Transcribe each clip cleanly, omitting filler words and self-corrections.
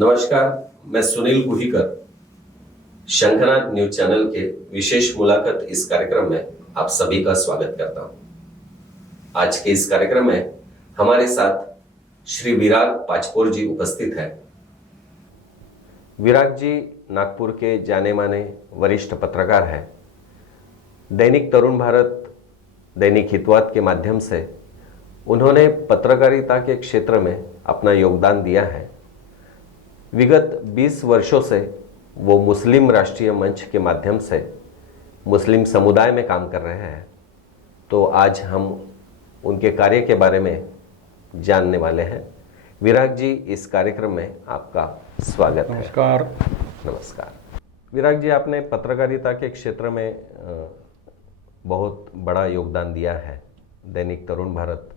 नमस्कार, मैं सुनील कुहीकर शंखनाद न्यूज चैनल के विशेष मुलाकात इस कार्यक्रम में आप सभी का स्वागत करता हूं। आज के इस कार्यक्रम में हमारे साथ श्री विराग पाचपोर जी उपस्थित है। विराग जी नागपुर के जाने माने वरिष्ठ पत्रकार हैं। दैनिक तरुण भारत, दैनिक हितवाद के माध्यम से उन्होंने पत्रकारिता के क्षेत्र में अपना योगदान दिया है। विगत 20 वर्षों से वो मुस्लिम राष्ट्रीय मंच के माध्यम से मुस्लिम समुदाय में काम कर रहे हैं। तो आज हम उनके कार्य के बारे में जानने वाले हैं। विराग जी, इस कार्यक्रम में आपका स्वागत है। नमस्कार। नमस्कार विराग जी, आपने पत्रकारिता के क्षेत्र में बहुत बड़ा योगदान दिया है। दैनिक तरुण भारत,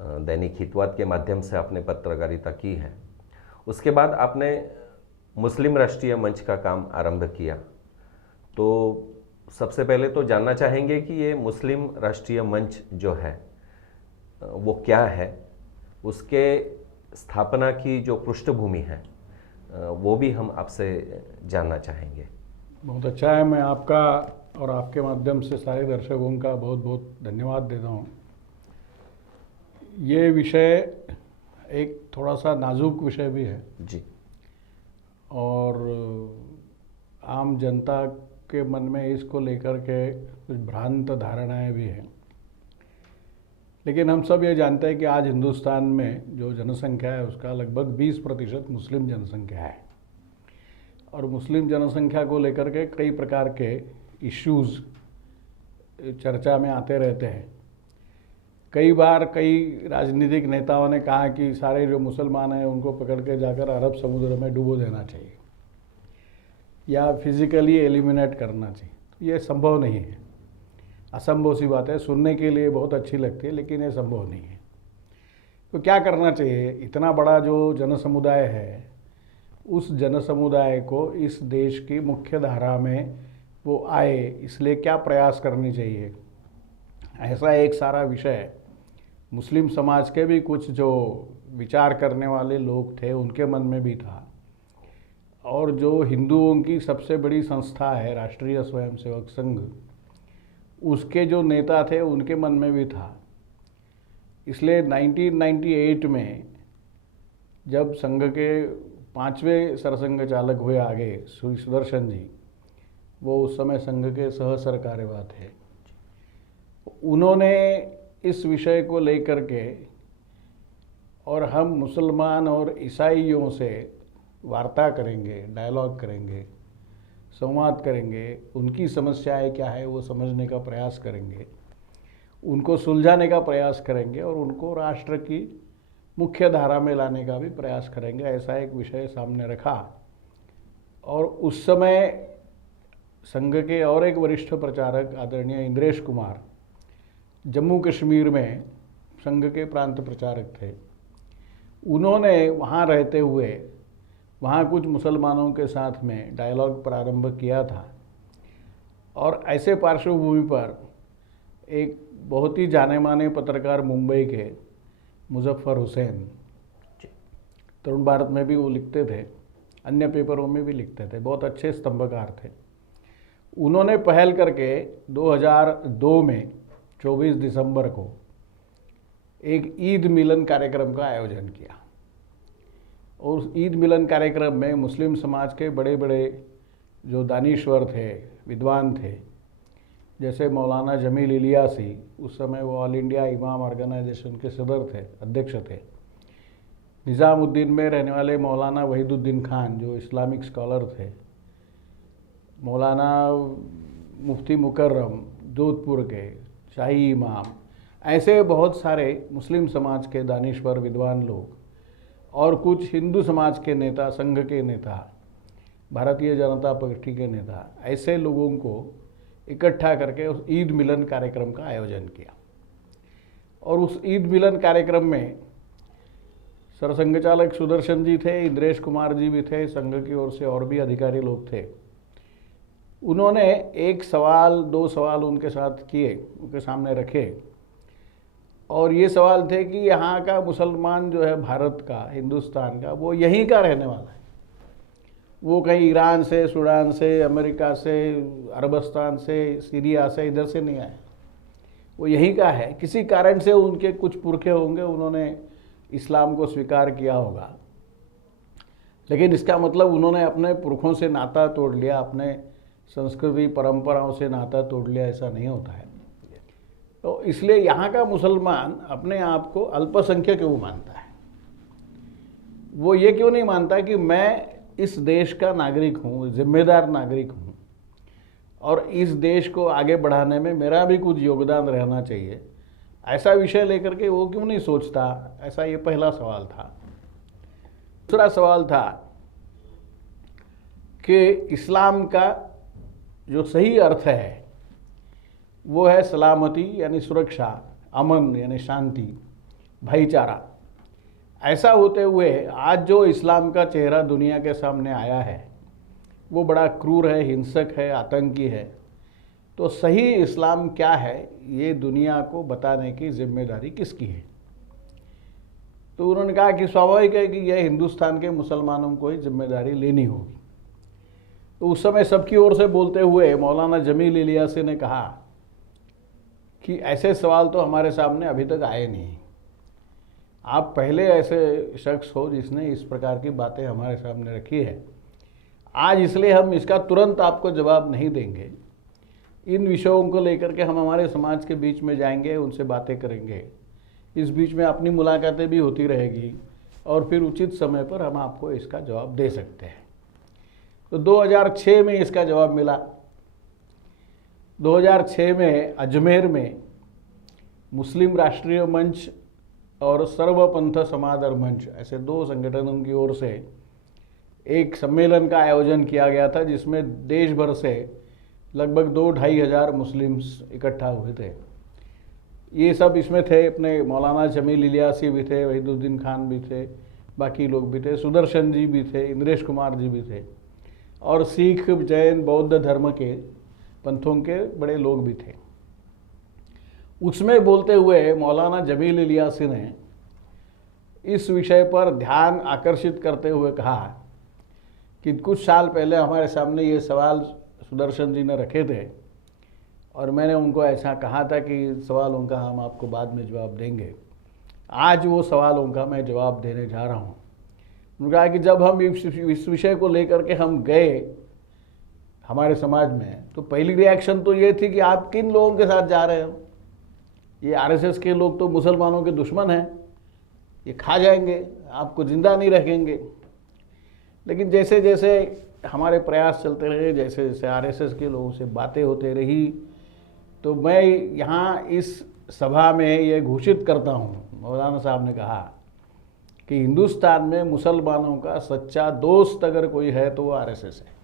दैनिक हितवाद के माध्यम से आपने पत्रकारिता की है। उसके बाद आपने मुस्लिम राष्ट्रीय मंच का काम आरंभ किया। तो सबसे पहले तो जानना चाहेंगे कि ये मुस्लिम राष्ट्रीय मंच जो है वो क्या है, उसके स्थापना की जो पृष्ठभूमि है वो भी हम आपसे जानना चाहेंगे। बहुत अच्छा है। मैं आपका और आपके माध्यम से सारे दर्शकों का बहुत बहुत धन्यवाद देता हूँ। ये विषय एक थोड़ा सा नाजुक विषय भी है जी, और आम जनता के मन में इसको लेकर के कुछ भ्रांत धारणाएं भी हैं। लेकिन हम सब ये जानते हैं कि आज हिंदुस्तान में जो जनसंख्या है उसका लगभग 20% मुस्लिम जनसंख्या है, और मुस्लिम जनसंख्या को लेकर के कई प्रकार के इश्यूज़ चर्चा में आते रहते हैं। कई बार कई राजनीतिक नेताओं ने कहा कि सारे जो मुसलमान हैं उनको पकड़ के जाकर अरब समुद्र में डुबो देना चाहिए या फिजिकली एलिमिनेट करना चाहिए। तो ये संभव नहीं है, असंभव सी बात है। सुनने के लिए बहुत अच्छी लगती है, लेकिन ये संभव नहीं है। तो क्या करना चाहिए? इतना बड़ा जो जनसमुदाय है, उस जनसमुदाय को इस देश की मुख्य धारा में वो आए, इसलिए क्या प्रयास करनी चाहिए? ऐसा एक सारा विषय मुस्लिम समाज के भी कुछ जो विचार करने वाले लोग थे उनके मन में भी था, और जो हिंदुओं की सबसे बड़ी संस्था है राष्ट्रीय स्वयंसेवक संघ, उसके जो नेता थे उनके मन में भी था। इसलिए 1998 में जब संघ के 5वें सरसंघ चालक हुए आगे श्री सुदर्शन जी, वो उस समय संघ के सह सरकार्यवाह थे। उन्होंने इस विषय को लेकर के, और हम मुसलमान और ईसाइयों से वार्ता करेंगे, डायलॉग करेंगे, संवाद करेंगे, उनकी समस्याएं क्या है वो समझने का प्रयास करेंगे, उनको सुलझाने का प्रयास करेंगे और उनको राष्ट्र की मुख्य धारा में लाने का भी प्रयास करेंगे। ऐसा एक विषय सामने रखा, और उस समय संघ के और एक वरिष्ठ प्रचारक आदरणीय इंद्रेश कुमार जम्मू कश्मीर में संघ के प्रांत प्रचारक थे। उन्होंने वहाँ रहते हुए वहाँ कुछ मुसलमानों के साथ में डायलॉग प्रारंभ किया था, और ऐसे पार्श्वभूमि पर एक बहुत ही जाने माने पत्रकार मुंबई के मुजफ्फर हुसैन, तरुण भारत में भी वो लिखते थे, अन्य पेपरों में भी लिखते थे, बहुत अच्छे स्तंभकार थे। उन्होंने पहल करके 2002 में 24 दिसंबर को एक ईद मिलन कार्यक्रम का आयोजन किया, और उस ईद मिलन कार्यक्रम में मुस्लिम समाज के बड़े बड़े जो दानिश्वर थे, विद्वान थे, जैसे मौलाना जमील इलियासी, उस समय वो ऑल इंडिया इमाम ऑर्गेनाइजेशन के सदर थे, अध्यक्ष थे। निज़ामुद्दीन में रहने वाले मौलाना वहीदुद्दीन खान जो इस्लामिक स्कॉलर थे, मौलाना मुफ्ती मुकर्रम जोधपुर के शाही इमाम, ऐसे बहुत सारे मुस्लिम समाज के दानिश्वर विद्वान लोग, और कुछ हिंदू समाज के नेता, संघ के नेता, भारतीय जनता पार्टी के नेता, ऐसे लोगों को इकट्ठा करके उस ईद मिलन कार्यक्रम का आयोजन किया। और उस ईद मिलन कार्यक्रम में सरसंघ चालक सुदर्शन जी थे, इंद्रेश कुमार जी भी थे, संघ की ओर से और भी अधिकारी लोग थे। उन्होंने एक सवाल, दो सवाल उनके साथ किए, उनके सामने रखे, और ये सवाल थे कि यहाँ का मुसलमान जो है भारत का, हिंदुस्तान का, वो यहीं का रहने वाला है, वो कहीं ईरान से, सूडान से, अमेरिका से, अरबस्तान से, सीरिया से, इधर से नहीं आए। वो यहीं का है। किसी कारण से उनके कुछ पुरखे होंगे, उन्होंने इस्लाम को स्वीकार किया होगा, लेकिन इसका मतलब उन्होंने अपने पुरखों से नाता तोड़ लिया, अपने संस्कृति परंपराओं से नाता तोड़ लिया, ऐसा नहीं होता है। तो इसलिए यहाँ का मुसलमान अपने आप को अल्पसंख्यक क्यों मानता है? वो ये क्यों नहीं मानता कि मैं इस देश का नागरिक हूँ, जिम्मेदार नागरिक हूँ, और इस देश को आगे बढ़ाने में मेरा भी कुछ योगदान रहना चाहिए? ऐसा विषय लेकर के वो क्यों नहीं सोचता? ऐसा ये पहला सवाल था। दूसरा सवाल था कि इस्लाम का जो सही अर्थ है वो है सलामती यानी सुरक्षा, अमन यानी शांति, भाईचारा। ऐसा होते हुए आज जो इस्लाम का चेहरा दुनिया के सामने आया है वो बड़ा क्रूर है, हिंसक है, आतंकी है। तो सही इस्लाम क्या है ये दुनिया को बताने की जिम्मेदारी किसकी है? तो उन्होंने कहा कि स्वाभाविक है कि यह हिंदुस्तान के मुसलमानों को ही जिम्मेदारी लेनी होगी। तो उस समय सबकी ओर से बोलते हुए मौलाना जमील इलियासी ने कहा कि ऐसे सवाल तो हमारे सामने अभी तक आए नहीं। आप पहले ऐसे शख्स हो जिसने इस प्रकार की बातें हमारे सामने रखी है। आज इसलिए हम इसका तुरंत आपको जवाब नहीं देंगे। इन विषयों को लेकर के हम हमारे समाज के बीच में जाएंगे, उनसे बातें करेंगे। इस बीच में अपनी मुलाकातें भी होती रहेगी और फिर उचित समय पर हम आपको इसका जवाब दे सकते हैं। तो 2006 में इसका जवाब मिला। 2006 में अजमेर में मुस्लिम राष्ट्रीय मंच और सर्वपंथ समादर मंच, ऐसे दो संगठनों की ओर से एक सम्मेलन का आयोजन किया गया था, जिसमें देश भर से लगभग 2-2.5 हज़ार मुस्लिम्स इकट्ठा हुए थे। ये सब इसमें थे, अपने मौलाना जमील इलियासी भी थे, वहीदुद्दीन खान भी थे, बाकी लोग भी थे, सुदर्शन जी भी थे, इंद्रेश कुमार जी भी थे, और सिख, जैन, बौद्ध धर्म के पंथों के बड़े लोग भी थे। उसमें बोलते हुए मौलाना जमील इलियासी ने इस विषय पर ध्यान आकर्षित करते हुए कहा कि कुछ साल पहले हमारे सामने ये सवाल सुदर्शन जी ने रखे थे और मैंने उनको ऐसा कहा था कि सवालों का हम आपको बाद में जवाब देंगे। आज वो सवालों का मैं जवाब देने जा रहा हूँ। उन्होंने कहा कि जब हम इस विषय को लेकर के हम गए हमारे समाज में, तो पहली रिएक्शन तो ये थी कि आप किन लोगों के साथ जा रहे हो? ये आरएसएस के लोग तो मुसलमानों के दुश्मन हैं, ये खा जाएंगे, आपको जिंदा नहीं रखेंगे। लेकिन जैसे जैसे हमारे प्रयास चलते रहे, जैसे जैसे आरएसएस के लोगों से बातें होते रही, तो मैं यहाँ इस सभा में ये घोषित करता हूँ, मौलाना साहब ने कहा कि हिंदुस्तान में मुसलमानों का सच्चा दोस्त अगर कोई है तो वो आरएसएस है।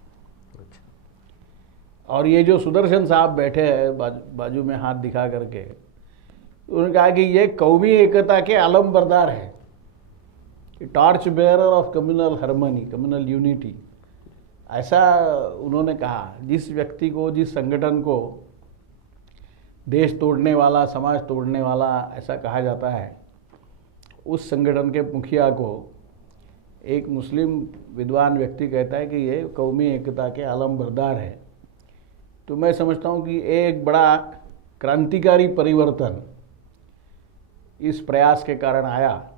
और ये जो सुदर्शन साहब बैठे हैं बाजू में हाथ दिखा करके, उन्होंने कहा कि ये कौमी एकता के आलम बरदार है, torch bearer of communal harmony, communal unity. ऐसा उन्होंने कहा। जिस व्यक्ति को, जिस संगठन को देश तोड़ने वाला, समाज तोड़ने वाला ऐसा कहा जाता है, उस संगठन के मुखिया को एक मुस्लिम विद्वान व्यक्ति कहता है कि ये कौमी एकता के आलम बरदार है। तो मैं समझता हूँ कि एक बड़ा क्रांतिकारी परिवर्तन इस प्रयास के कारण आया।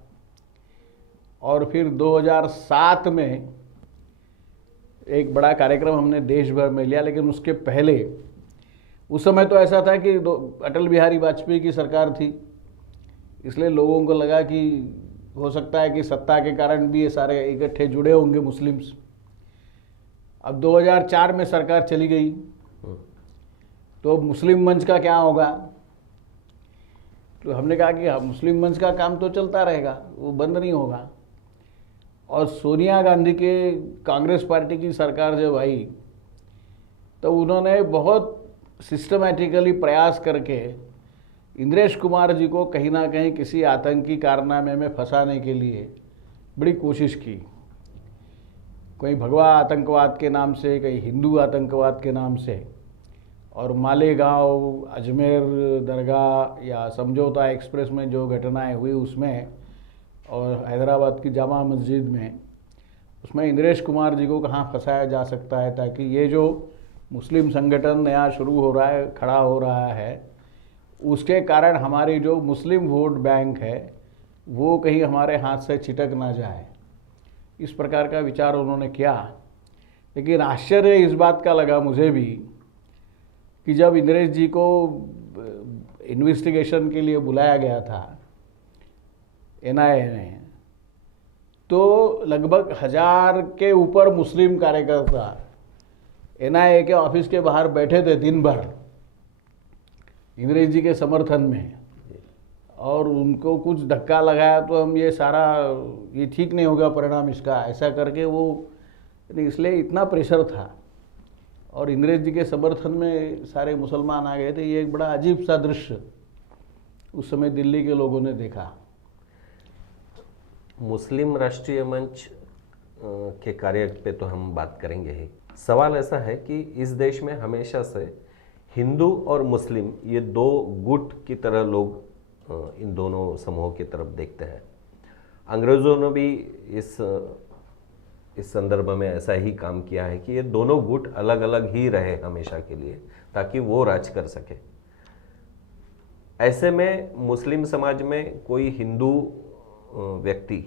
और फिर 2007 में एक बड़ा कार्यक्रम हमने देश भर में लिया, लेकिन उसके पहले, उस समय तो ऐसा था कि अटल बिहारी वाजपेयी की सरकार थी, इसलिए लोगों को लगा कि हो सकता है कि सत्ता के कारण भी ये सारे इकट्ठे जुड़े होंगे मुस्लिम्स। अब 2004 में सरकार चली गई, तो मुस्लिम मंच का क्या होगा? तो हमने कहा कि मुस्लिम मंच का काम तो चलता रहेगा, वो बंद नहीं होगा। और सोनिया गांधी के कांग्रेस पार्टी की सरकार जब आई तो उन्होंने बहुत सिस्टमैटिकली प्रयास करके इंद्रेश कुमार जी को कहीं ना कहीं किसी आतंकी कारनामे में फंसाने के लिए बड़ी कोशिश की। कोई भगवा आतंकवाद के नाम से, कहीं हिंदू आतंकवाद के नाम से। और मालेगांव, अजमेर दरगाह या समझौता एक्सप्रेस में जो घटनाएं हुई उसमें, और हैदराबाद की जामा मस्जिद में, उसमें इंद्रेश कुमार जी को कहाँ फंसाया जा सकता है, ताकि ये जो मुस्लिम संगठन नया शुरू हो रहा है, खड़ा हो रहा है, उसके कारण हमारी जो मुस्लिम वोट बैंक है वो कहीं हमारे हाथ से छिटक ना जाए, इस प्रकार का विचार उन्होंने किया। लेकिन आश्चर्य इस बात का लगा मुझे भी कि जब इंद्रेश जी को इन्वेस्टिगेशन के लिए बुलाया गया था एनआईए ने, तो लगभग 1000 के ऊपर मुस्लिम कार्यकर्ता एनआईए के ऑफिस के बाहर बैठे थे दिन भर इंद्रेश जी के समर्थन में, और उनको कुछ धक्का लगाया तो हम ये ठीक नहीं होगा परिणाम इसका, ऐसा करके वो, इसलिए इतना प्रेशर था और इंद्रेश जी के समर्थन में सारे मुसलमान आ गए थे। ये एक बड़ा अजीब सा दृश्य उस समय दिल्ली के लोगों ने देखा। मुस्लिम राष्ट्रीय मंच के कार्य पे तो हम बात करेंगे ही। सवाल ऐसा है कि इस देश में हमेशा से हिंदू और मुस्लिम ये दो गुट की तरह लोग इन दोनों समूहों की तरफ देखते हैं। अंग्रेज़ों ने भी इस संदर्भ में ऐसा ही काम किया है कि ये दोनों गुट अलग अलग ही रहे हमेशा के लिए, ताकि वो राज कर सके। ऐसे में मुस्लिम समाज में कोई हिंदू व्यक्ति,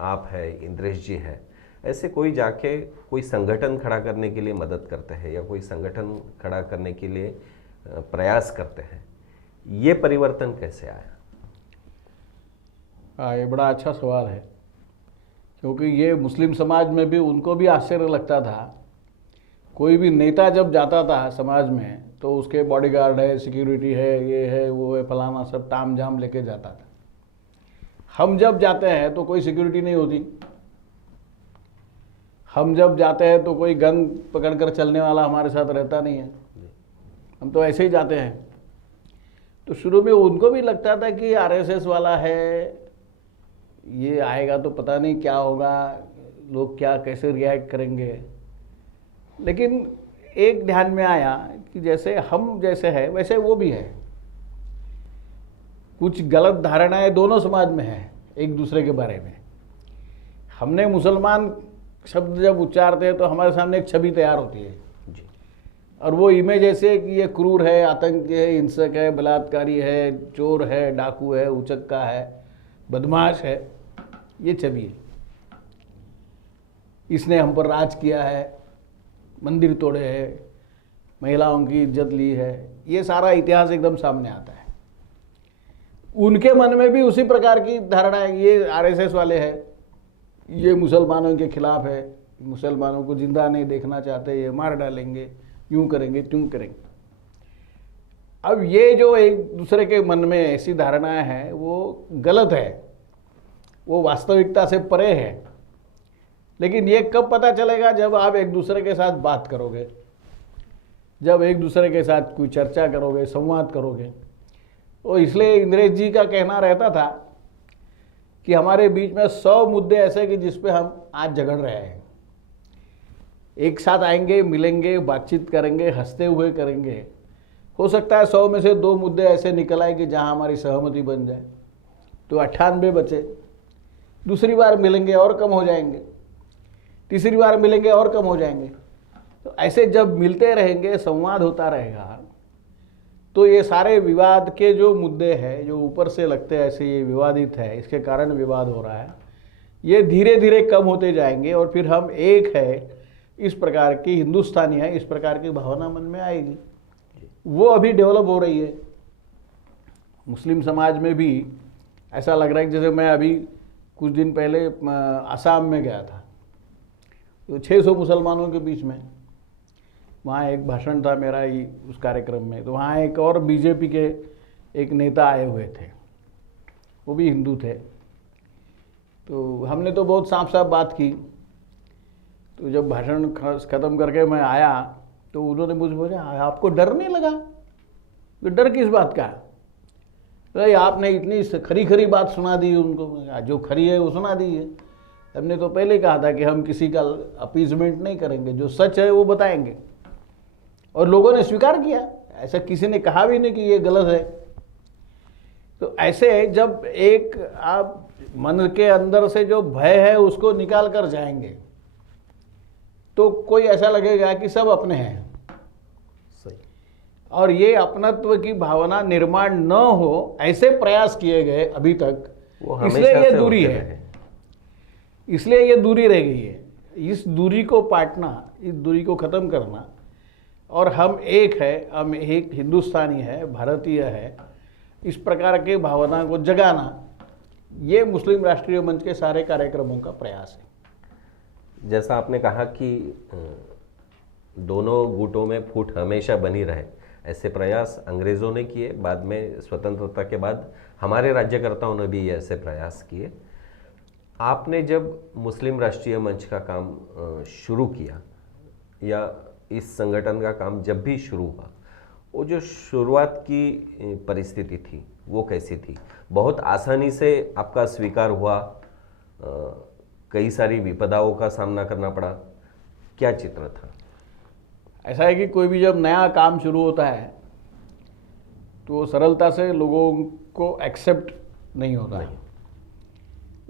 आप है, इंद्रेश जी है, ऐसे कोई जाके कोई संगठन खड़ा करने के लिए मदद करते हैं या कोई संगठन खड़ा करने के लिए प्रयास करते हैं, ये परिवर्तन कैसे आया? ये बड़ा अच्छा सवाल है, क्योंकि ये मुस्लिम समाज में भी उनको भी आश्चर्य लगता था। कोई भी नेता जब जाता था समाज में तो उसके बॉडीगार्ड है, सिक्योरिटी है, ये है, वो है, फलाना, सब ताम झाम लेके जाता था। हम जब जाते हैं तो कोई सिक्योरिटी नहीं होती, हम जब जाते हैं तो कोई गन पकड़कर चलने वाला हमारे साथ रहता नहीं है, हम तो ऐसे ही जाते हैं। तो शुरू में उनको भी लगता था कि आरएसएस वाला है, ये आएगा तो पता नहीं क्या होगा, लोग क्या कैसे रिएक्ट करेंगे। लेकिन एक ध्यान में आया कि जैसे हम जैसे है वैसे वो भी है। कुछ गलत धारणाएं दोनों समाज में है एक दूसरे के बारे में। हमने मुसलमान शब्द जब उच्चारते हैं तो हमारे सामने एक छवि तैयार होती है जी, और वो इमेज ऐसे है कि ये क्रूर है, आतंकी है, हिंसक है, बलात्कारी है, चोर है, डाकू है, उचक्का है, बदमाश है, ये छवि है। इसने हम पर राज किया है, मंदिर तोड़े हैं, महिलाओं की इज्जत ली है, ये सारा इतिहास एकदम सामने आता है। उनके मन में भी उसी प्रकार की धारणा है, ये आरएसएस वाले हैं, ये मुसलमानों के खिलाफ है, मुसलमानों को जिंदा नहीं देखना चाहते, ये मार डालेंगे, यूं करेंगे, त्यों करेंगे। अब ये जो एक दूसरे के मन में ऐसी धारणाएं हैं वो गलत है, वो वास्तविकता से परे है। लेकिन ये कब पता चलेगा? जब आप एक दूसरे के साथ बात करोगे, जब एक दूसरे के साथ कोई चर्चा करोगे, संवाद करोगे। तो इसलिए इंद्रेश जी का कहना रहता था कि हमारे बीच में 100 मुद्दे ऐसे कि जिस पे हम आज झगड़ रहे हैं, एक साथ आएंगे, मिलेंगे, बातचीत करेंगे, हंसते हुए करेंगे। हो सकता है 100 में से 2 मुद्दे ऐसे निकल आए कि जहां हमारी सहमति बन जाए, तो 98 बचे। दूसरी बार मिलेंगे और कम हो जाएंगे, तीसरी बार मिलेंगे और कम हो जाएंगे। तो ऐसे जब मिलते रहेंगे, संवाद होता रहेगा, तो ये सारे विवाद के जो मुद्दे हैं, जो ऊपर से लगते हैं ऐसे ये विवादित है, इसके कारण विवाद हो रहा है, ये धीरे धीरे कम होते जाएंगे और फिर हम एक है, इस प्रकार की हिंदुस्तानी है, इस प्रकार की भावना मन में आएगी। वो अभी डेवलप हो रही है। मुस्लिम समाज में भी ऐसा लग रहा है कि जैसे मैं अभी कुछ दिन पहले असम में गया था, तो 600 मुसलमानों के बीच में वहाँ एक भाषण था मेरा ही उस कार्यक्रम में। तो वहाँ एक और बीजेपी के एक नेता आए हुए थे, वो भी हिंदू थे। तो हमने तो बहुत साफ साफ बात की। तो जब भाषण ख़त्म करके मैं आया तो उन्होंने मुझे बोला, आपको डर नहीं लगा? तो डर किस बात का? भाई आपने इतनी खरी खरी बात सुना दी उनको। जो खरी है वो सुना दी है। हमने तो पहले कहा था कि हम किसी का अपीजमेंट नहीं करेंगे, जो सच है वो बताएंगे। और लोगों ने स्वीकार किया, ऐसा किसी ने कहा भी नहीं कि ये गलत है। तो ऐसे जब एक आप मन के अंदर से जो भय है उसको निकाल कर जाएंगे, तो कोई ऐसा लगेगा कि सब अपने हैं, सही। और ये अपनत्व की भावना निर्माण न हो ऐसे प्रयास किए गए अभी तक, वो इसलिए हमेशा ये से दूरी होते है, रहे। इसलिए ये दूरी रह गई है। इस दूरी को पाटना, इस दूरी को ख़त्म करना, और हम एक है, हम एक हिंदुस्तानी है, भारतीय है, इस प्रकार के भावना को जगाना, ये मुस्लिम राष्ट्रीय मंच के सारे कार्यक्रमों का प्रयास है। जैसा आपने कहा कि दोनों गुटों में फूट हमेशा बनी रहे, ऐसे प्रयास अंग्रेज़ों ने किए, बाद में स्वतंत्रता के बाद हमारे राज्यकर्ताओं ने भी ऐसे प्रयास किए। आपने जब मुस्लिम राष्ट्रीय मंच का काम शुरू किया, या इस संगठन का काम जब भी शुरू हुआ, वो जो शुरुआत की परिस्थिति थी वो कैसी थी? बहुत आसानी से आपका स्वीकार हुआ, कई सारी विपदाओं का सामना करना पड़ा, क्या चित्र था? ऐसा है कि कोई भी जब नया काम शुरू होता है तो वो सरलता से लोगों को एक्सेप्ट नहीं होता है।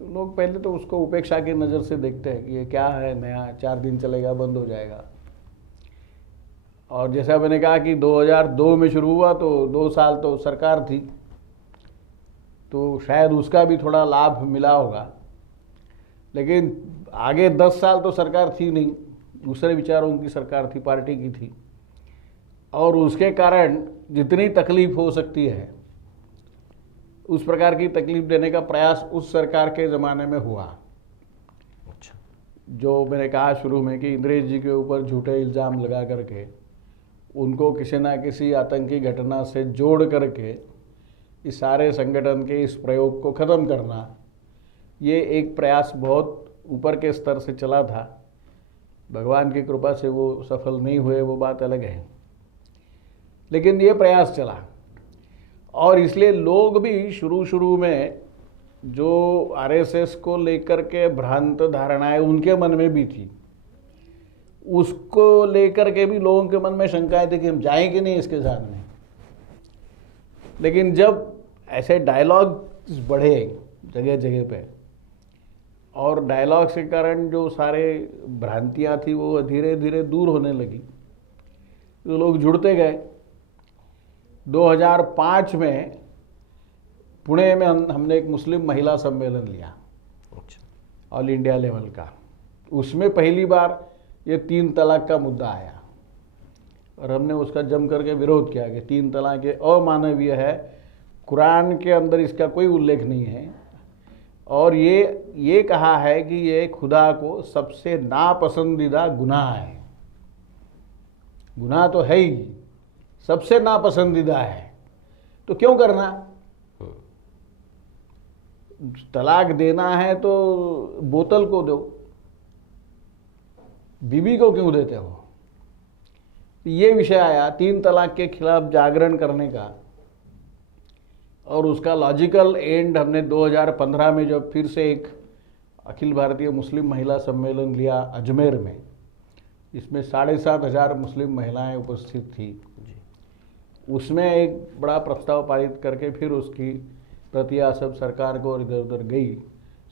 लोग पहले तो उसको उपेक्षा की नज़र से देखते हैं कि ये क्या है नया, 4 दिन चलेगा बंद हो जाएगा। और जैसा मैंने कहा कि 2002 में शुरू हुआ तो 2 साल तो सरकार थी, तो शायद उसका भी थोड़ा लाभ मिला होगा, लेकिन आगे 10 साल तो सरकार थी नहीं, दूसरे विचारों की सरकार थी, पार्टी की थी, और उसके कारण जितनी तकलीफ हो सकती है उस प्रकार की तकलीफ देने का प्रयास उस सरकार के ज़माने में हुआ। अच्छा। जो मैंने कहा शुरू में कि इंदिरा जी के ऊपर झूठे इल्ज़ाम लगा करके उनको किसी ना किसी आतंकी घटना से जोड़ करके इस सारे संगठन के इस प्रयोग को ख़त्म करना, ये एक प्रयास बहुत ऊपर के स्तर से चला था। भगवान की कृपा से वो सफल नहीं हुए, वो बात अलग है, लेकिन ये प्रयास चला। और इसलिए लोग भी शुरू में जो आरएसएस को लेकर के भ्रांत धारणाएं उनके मन में भी थी, उसको लेकर के भी लोगों के मन में शंकाएं थी कि हम जाएं कि नहीं इसके साथ में। लेकिन जब ऐसे डायलॉग्स बढ़े जगह जगह पे, और डायलॉग्स के कारण जो सारे भ्रांतियाँ थी वो धीरे धीरे दूर होने लगी, तो लोग जुड़ते गए। 2005 में पुणे में हमने एक मुस्लिम महिला सम्मेलन लिया, ऑल इंडिया लेवल का। उसमें पहली बार ये 3 तलाक का मुद्दा आया, और हमने उसका जम करके विरोध किया कि 3 तलाक ये अमानवीय है, कुरान के अंदर इसका कोई उल्लेख नहीं है, और ये कहा है कि ये खुदा को सबसे नापसंदीदा गुनाह है। गुनाह तो है ही, सबसे नापसंदीदा है, तो क्यों करना? तलाक देना है तो बोतल को दो, बीवी को क्यों देते हो? ये विषय आया 3 तलाक के खिलाफ जागरण करने का, और उसका लॉजिकल एंड हमने 2015 में जब फिर से एक अखिल भारतीय मुस्लिम महिला सम्मेलन लिया अजमेर में, इसमें 7,500 मुस्लिम महिलाएं उपस्थित थी। उसमें एक बड़ा प्रस्ताव पारित करके फिर उसकी प्रतियां सब सरकार को इधर उधर गई।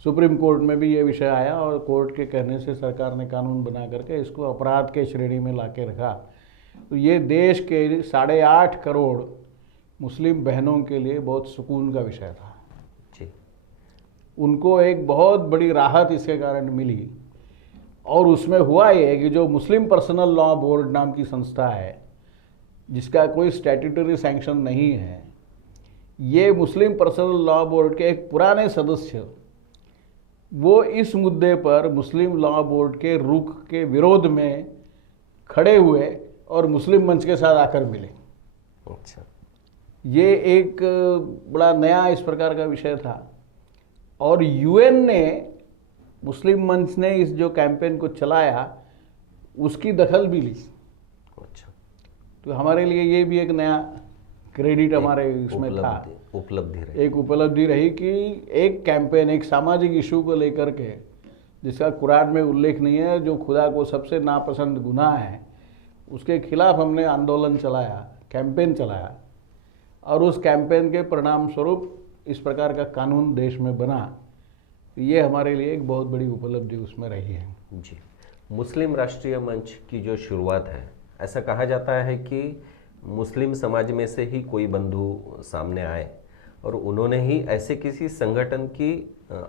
सुप्रीम कोर्ट में भी ये विषय आया, और कोर्ट के कहने से सरकार ने कानून बना करके इसको अपराध के श्रेणी में ला के रखा। तो ये देश के 8.5 करोड़ मुस्लिम बहनों के लिए बहुत सुकून का विषय था जी। उनको एक बहुत बड़ी राहत इसके कारण मिली। और उसमें हुआ ये कि जो मुस्लिम पर्सनल लॉ बोर्ड नाम की संस्था है, जिसका कोई स्टैट्यूटरी सैंक्शन नहीं है, ये मुस्लिम पर्सनल लॉ बोर्ड के एक पुराने सदस्य, वो इस मुद्दे पर मुस्लिम लॉ बोर्ड के रुख के विरोध में खड़े हुए और मुस्लिम मंच के साथ आकर मिले। अच्छा। ये एक बड़ा नया इस प्रकार का विषय था, और यूएन ने, मुस्लिम मंच ने इस जो कैंपेन को चलाया उसकी दखल भी ली। अच्छा। तो हमारे लिए ये भी एक नया क्रेडिट हमारे इसमें था, उपलब्धि रही। एक उपलब्धि रही कि एक कैंपेन, एक सामाजिक इशू को लेकर के, जिसका कुरान में उल्लेख नहीं है, जो खुदा को सबसे नापसंद गुनाह है, उसके खिलाफ हमने आंदोलन चलाया, कैंपेन चलाया, और उस कैंपेन के परिणाम स्वरूप इस प्रकार का कानून देश में बना। ये हमारे लिए एक बहुत बड़ी उपलब्धि उसमें रही है। जी। मुस्लिम राष्ट्रीय मंच की जो शुरुआत है, ऐसा कहा जाता है कि मुस्लिम समाज में से ही कोई बंधु सामने आए और उन्होंने ही ऐसे किसी संगठन की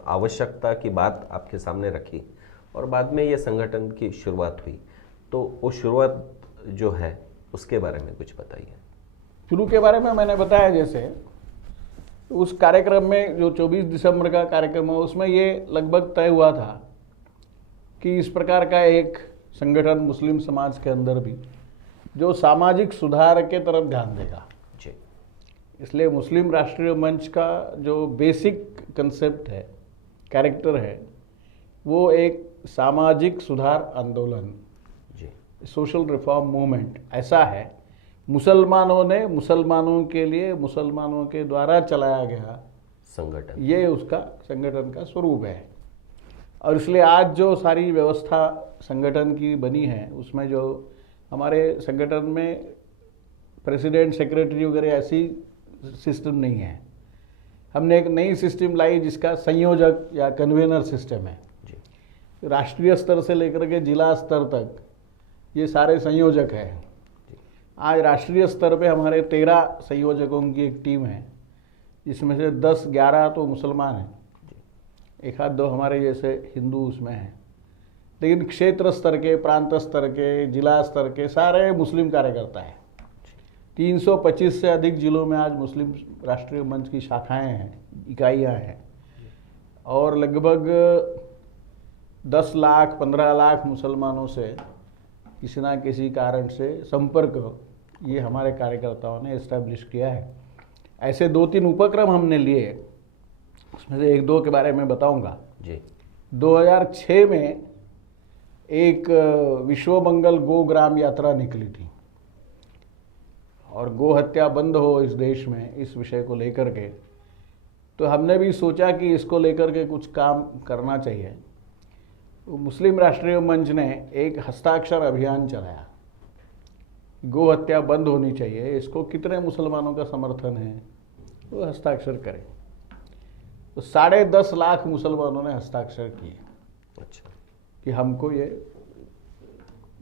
आवश्यकता की बात आपके सामने रखी और बाद में ये संगठन की शुरुआत हुई। तो वो शुरुआत जो है उसके बारे में कुछ बताइए। शुरू के बारे में मैंने बताया, जैसे उस कार्यक्रम में जो 24 दिसंबर का कार्यक्रम है उसमें ये लगभग तय हुआ था कि इस प्रकार का एक संगठन मुस्लिम समाज के अंदर भी जो सामाजिक सुधार के तरफ ध्यान देगा जी। इसलिए मुस्लिम राष्ट्रीय मंच का जो बेसिक कंसेप्ट है, कैरेक्टर है, वो एक सामाजिक सुधार आंदोलन, जी। सोशल रिफॉर्म मूवमेंट ऐसा है। मुसलमानों ने मुसलमानों के लिए मुसलमानों के द्वारा चलाया गया संगठन, ये उसका संगठन का स्वरूप है। और इसलिए आज जो सारी व्यवस्था संगठन की बनी है उसमें जो हमारे संगठन में प्रेसिडेंट, सेक्रेटरी वगैरह ऐसी सिस्टम नहीं है। हमने एक नई सिस्टम लाई जिसका संयोजक या कन्वेनर सिस्टम है। जी। राष्ट्रीय स्तर से लेकर के जिला स्तर तक ये सारे संयोजक हैं। आज राष्ट्रीय स्तर पे हमारे 13 संयोजकों की एक टीम है, जिसमें से 10-11 तो मुसलमान हैं, एक आध दो हमारे जैसे हिंदू उसमें हैं, लेकिन क्षेत्र स्तर के, प्रांत स्तर के, जिला स्तर के सारे मुस्लिम कार्यकर्ता हैं। 325 से अधिक जिलों में आज मुस्लिम राष्ट्रीय मंच की शाखाएं हैं, इकाइयां हैं, और लगभग 10 लाख 15 लाख मुसलमानों से किसी ना किसी कारण से संपर्क ये हमारे कार्यकर्ताओं ने इस्टेब्लिश किया है। ऐसे 2-3 उपक्रम हमने लिए, उसमें से 1-2 के बारे में बताऊंगा। जी। 2006 में एक विश्व मंगल गो ग्राम यात्रा निकली थी और गो हत्या बंद हो इस देश में, इस विषय को लेकर के। तो हमने भी सोचा कि इसको लेकर के कुछ काम करना चाहिए। तो मुस्लिम राष्ट्रीय मंच ने एक हस्ताक्षर अभियान चलाया, गो हत्या बंद होनी चाहिए, इसको कितने मुसलमानों का समर्थन है वो हस्ताक्षर करें। तो 10.5 लाख मुसलमानों ने हस्ताक्षर किए। अच्छा। कि हमको ये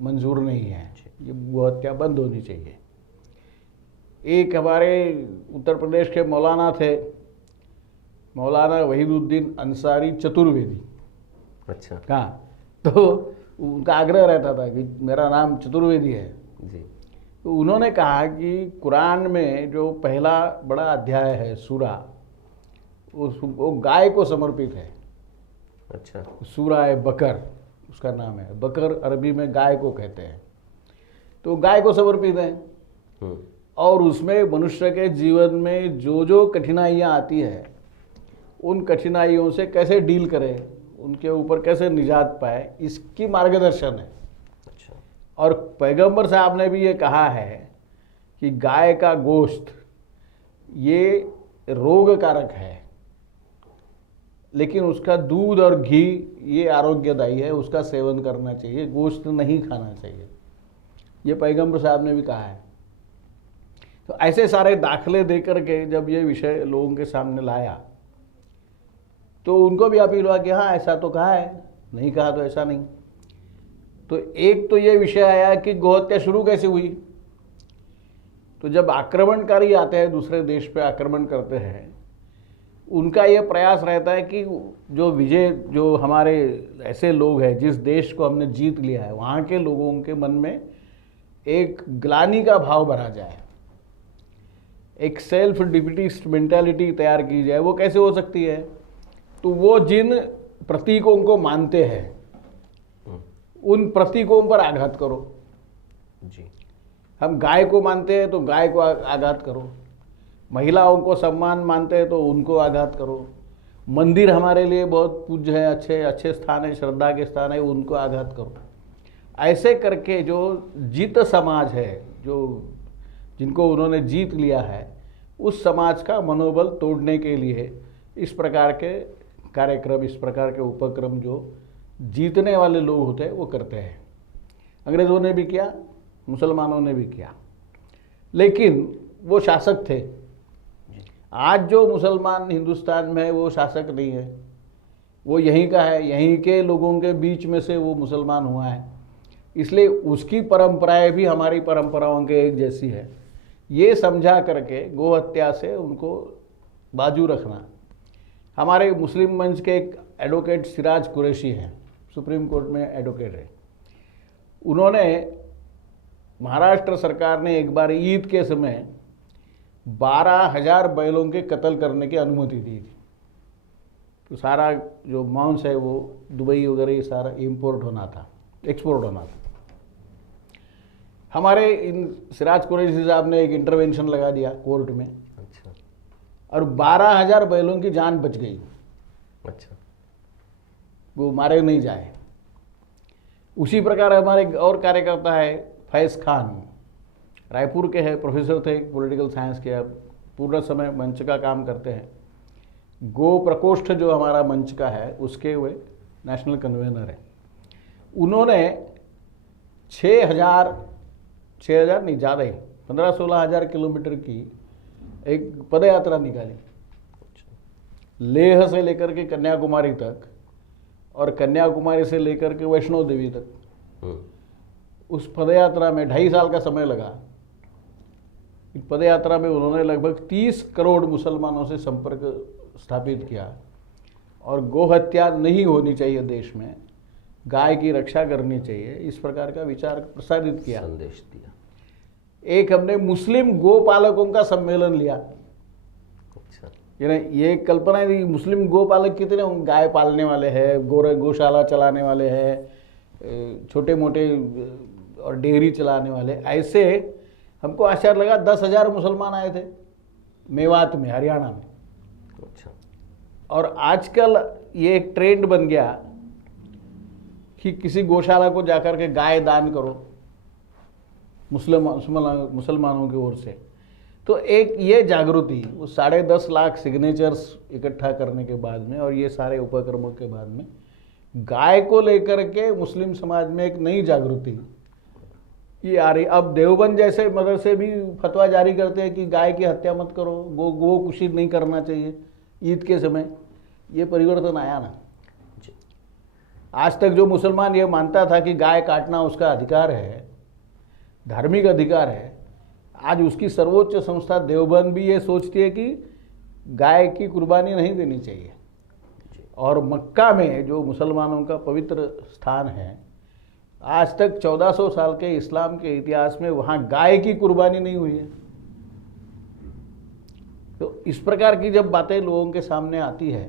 मंजूर नहीं है, ये गो हत्या बंद होनी चाहिए। एक हमारे उत्तर प्रदेश के मौलाना थे, मौलाना वहीदुद्दीन अंसारी चतुर्वेदी। अच्छा। हाँ, तो उनका आग्रह रहता था कि मेरा नाम चतुर्वेदी है जी। तो उन्होंने कहा कि कुरान में जो पहला बड़ा अध्याय है सूरा, वो गाय को समर्पित है। अच्छा। सूरा है बकर, उसका नाम है। बकर अरबी में गाय को कहते हैं, तो गाय को समर्पित है। और उसमें मनुष्य के जीवन में जो जो कठिनाइयाँ आती है, उन कठिनाइयों से कैसे डील करें, उनके ऊपर कैसे निजात पाए, इसकी मार्गदर्शन है। अच्छा। और पैगंबर साहब ने भी ये कहा है कि गाय का गोश्त ये रोग कारक है, लेकिन उसका दूध और घी ये आरोग्यदायी है, उसका सेवन करना चाहिए, गोश्त नहीं खाना चाहिए। ये पैगंबर साहब ने भी कहा है। तो ऐसे सारे दाखले देकर के जब ये विषय लोगों के सामने लाया तो उनको भी अपील हुआ कि हाँ ऐसा तो कहा है, नहीं कहा तो ऐसा नहीं। तो एक तो ये विषय आया कि गोहत्या शुरू कैसे हुई। तो जब आक्रमणकारी आते हैं, दूसरे देश पे आक्रमण करते हैं, उनका ये प्रयास रहता है कि जो विजय, जो हमारे ऐसे लोग हैं जिस देश को हमने जीत लिया है, वहाँ के लोगों के मन में एक ग्लानि का भाव भरा जाए, एक सेल्फ डिफिटिस्ट मेंटालिटी तैयार की जाए। वो कैसे हो सकती है? तो वो जिन प्रतीकों को मानते हैं उन प्रतीकों पर आघात करो। जी। हम गाय को मानते हैं तो गाय को आघात करो, महिलाओं को सम्मान मानते हैं तो उनको आघात करो, मंदिर हमारे लिए बहुत पूज्य है, अच्छे अच्छे स्थान है, श्रद्धा के स्थान है, उनको आघात करो। ऐसे करके जो जीत समाज है, जो जिनको उन्होंने जीत लिया है, उस समाज का मनोबल तोड़ने के लिए इस प्रकार के कार्यक्रम, इस प्रकार के उपक्रम जो जीतने वाले लोग होते हैं वो करते हैं। अंग्रेज़ों ने भी किया, मुसलमानों ने भी किया, लेकिन वो शासक थे। आज जो मुसलमान हिंदुस्तान में है वो शासक नहीं है, वो यहीं का है, यहीं के लोगों के बीच में से वो मुसलमान हुआ है, इसलिए उसकी परंपराएं भी हमारी परंपराओं के एक जैसी है। ये समझा करके गो हत्या से उनको बाजू रखना। हमारे मुस्लिम मंच के एक एडवोकेट सिराज कुरैशी हैं, सुप्रीम कोर्ट में एडवोकेट है। उन्होंने, महाराष्ट्र सरकार ने एक बार ईद के समय 12,000 बैलों के कत्ल करने की अनुमति दी थी। तो सारा जो मांस है वो दुबई वगैरह ये सारा इंपोर्ट होना था, एक्सपोर्ट होना था। हमारे इन सिराज कुरैशी साहब ने एक इंटरवेंशन लगा दिया कोर्ट में, अच्छा और 12,000 बैलों की जान बच गई। अच्छा। वो मारे नहीं जाए। उसी प्रकार हमारे और कार्यकर्ता है फैज़ खान, रायपुर के हैं, प्रोफेसर थे पॉलिटिकल साइंस के, अब पूर्ण समय मंच का काम करते हैं। गो प्रकोष्ठ जो हमारा मंच का है उसके वे नेशनल कन्वेनर हैं। उन्होंने 6,000 नहीं, ज़्यादा ही 15-16 हज़ार किलोमीटर की एक पद यात्रा निकाली, लेह से लेकर के कन्याकुमारी तक और कन्याकुमारी से लेकर के वैष्णो देवी तक। उस पद यात्रा में 2.5 साल का समय लगा। इस पद यात्रा में उन्होंने लगभग 30 करोड़ मुसलमानों से संपर्क स्थापित किया, और गो हत्या नहीं होनी चाहिए देश में, गाय की रक्षा करनी चाहिए, इस प्रकार का विचार प्रसारित किया, संदेश दिया। एक हमने मुस्लिम गोपालकों का सम्मेलन लिया। अच्छा। यानी ये कल्पना है कि मुस्लिम गोपालक कितने होंगे, गाय पालने वाले हैं, गौशाला चलाने वाले हैं, छोटे मोटे और डेयरी चलाने वाले। ऐसे हमको आश्चर्य लगा, 10,000 मुसलमान आए थे मेवात में, हरियाणा में। अच्छा। और आजकल ये एक ट्रेंड बन गया कि किसी गौशाला को जाकर के गाय दान करो, मुसलमानों की ओर से। तो एक ये जागृति, वो 10.5 लाख सिग्नेचर्स इकट्ठा करने के बाद में और ये सारे उपक्रमों के बाद में गाय को लेकर के मुस्लिम समाज में एक नई जागृति ये आ रही। अब देवबंद जैसे मदरसे भी फतवा जारी करते हैं कि गाय की हत्या मत करो, गो कुशी नहीं करना चाहिए ईद के समय। ये परिवर्तन आया ना। आज तक जो मुसलमान ये मानता था कि गाय काटना उसका अधिकार है, धार्मिक अधिकार है, आज उसकी सर्वोच्च संस्था देवबंद भी ये सोचती है कि गाय की कुर्बानी नहीं देनी चाहिए। और मक्का में जो मुसलमानों का पवित्र स्थान है, आज तक 1400 साल के इस्लाम के इतिहास में वहाँ गाय की कुर्बानी नहीं हुई है। तो इस प्रकार की जब बातें लोगों के सामने आती है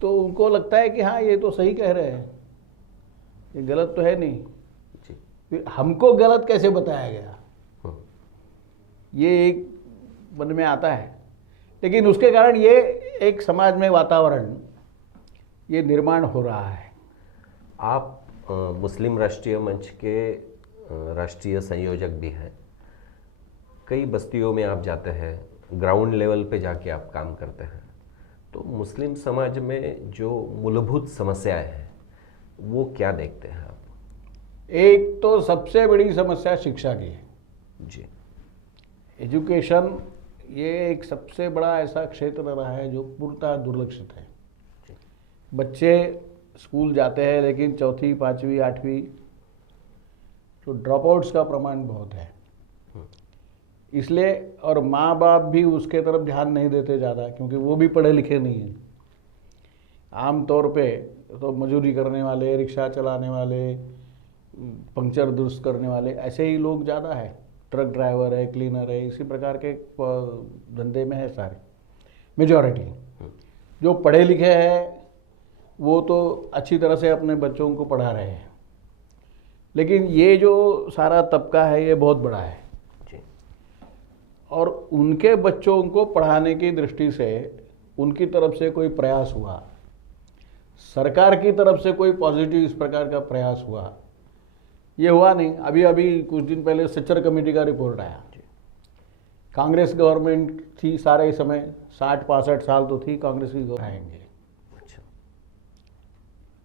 तो उनको लगता है कि हाँ ये तो सही कह रहे हैं, ये गलत तो है नहीं। फिर हमको गलत कैसे बताया गया, ये एक मन में आता है। लेकिन उसके कारण ये एक समाज में वातावरण ये निर्माण हो रहा है। आप मुस्लिम राष्ट्रीय मंच के राष्ट्रीय संयोजक भी हैं। कई बस्तियों में आप जाते हैं, ग्राउंड लेवल पे जाके आप काम करते हैं। तो मुस्लिम समाज में जो मूलभूत समस्याएं हैं वो क्या देखते हैं आप? एक तो सबसे बड़ी समस्या शिक्षा की है जी। एजुकेशन ये एक सबसे बड़ा ऐसा क्षेत्र रहा है जो पूर्णतः दुर्लक्षित है। बच्चे स्कूल जाते हैं लेकिन 4वीं 5वीं 8वीं तो ड्रॉप आउट्स का प्रमाण बहुत है। इसलिए और माँ बाप भी उसके तरफ ध्यान नहीं देते ज़्यादा, क्योंकि वो भी पढ़े लिखे नहीं हैं। आम तौर पे तो मजदूरी करने वाले, रिक्शा चलाने वाले, पंक्चर दुरुस्त करने वाले, ऐसे ही लोग ज़्यादा है। ट्रक ड्राइवर है, क्लीनर है, इसी प्रकार के धंधे में है सारे मेजॉरिटी। जो पढ़े लिखे हैं वो तो अच्छी तरह से अपने बच्चों को पढ़ा रहे हैं, लेकिन ये जो सारा तबका है ये बहुत बड़ा है और उनके बच्चों को पढ़ाने की दृष्टि से उनकी तरफ से कोई प्रयास हुआ, सरकार की तरफ से कोई पॉजिटिव इस प्रकार का प्रयास हुआ, ये हुआ नहीं। अभी कुछ दिन पहले सच्चर कमेटी का रिपोर्ट आया। कांग्रेस गवर्नमेंट थी सारे समय, 60-65 साल तो थी कांग्रेस की गवर्नमेंट। अच्छा।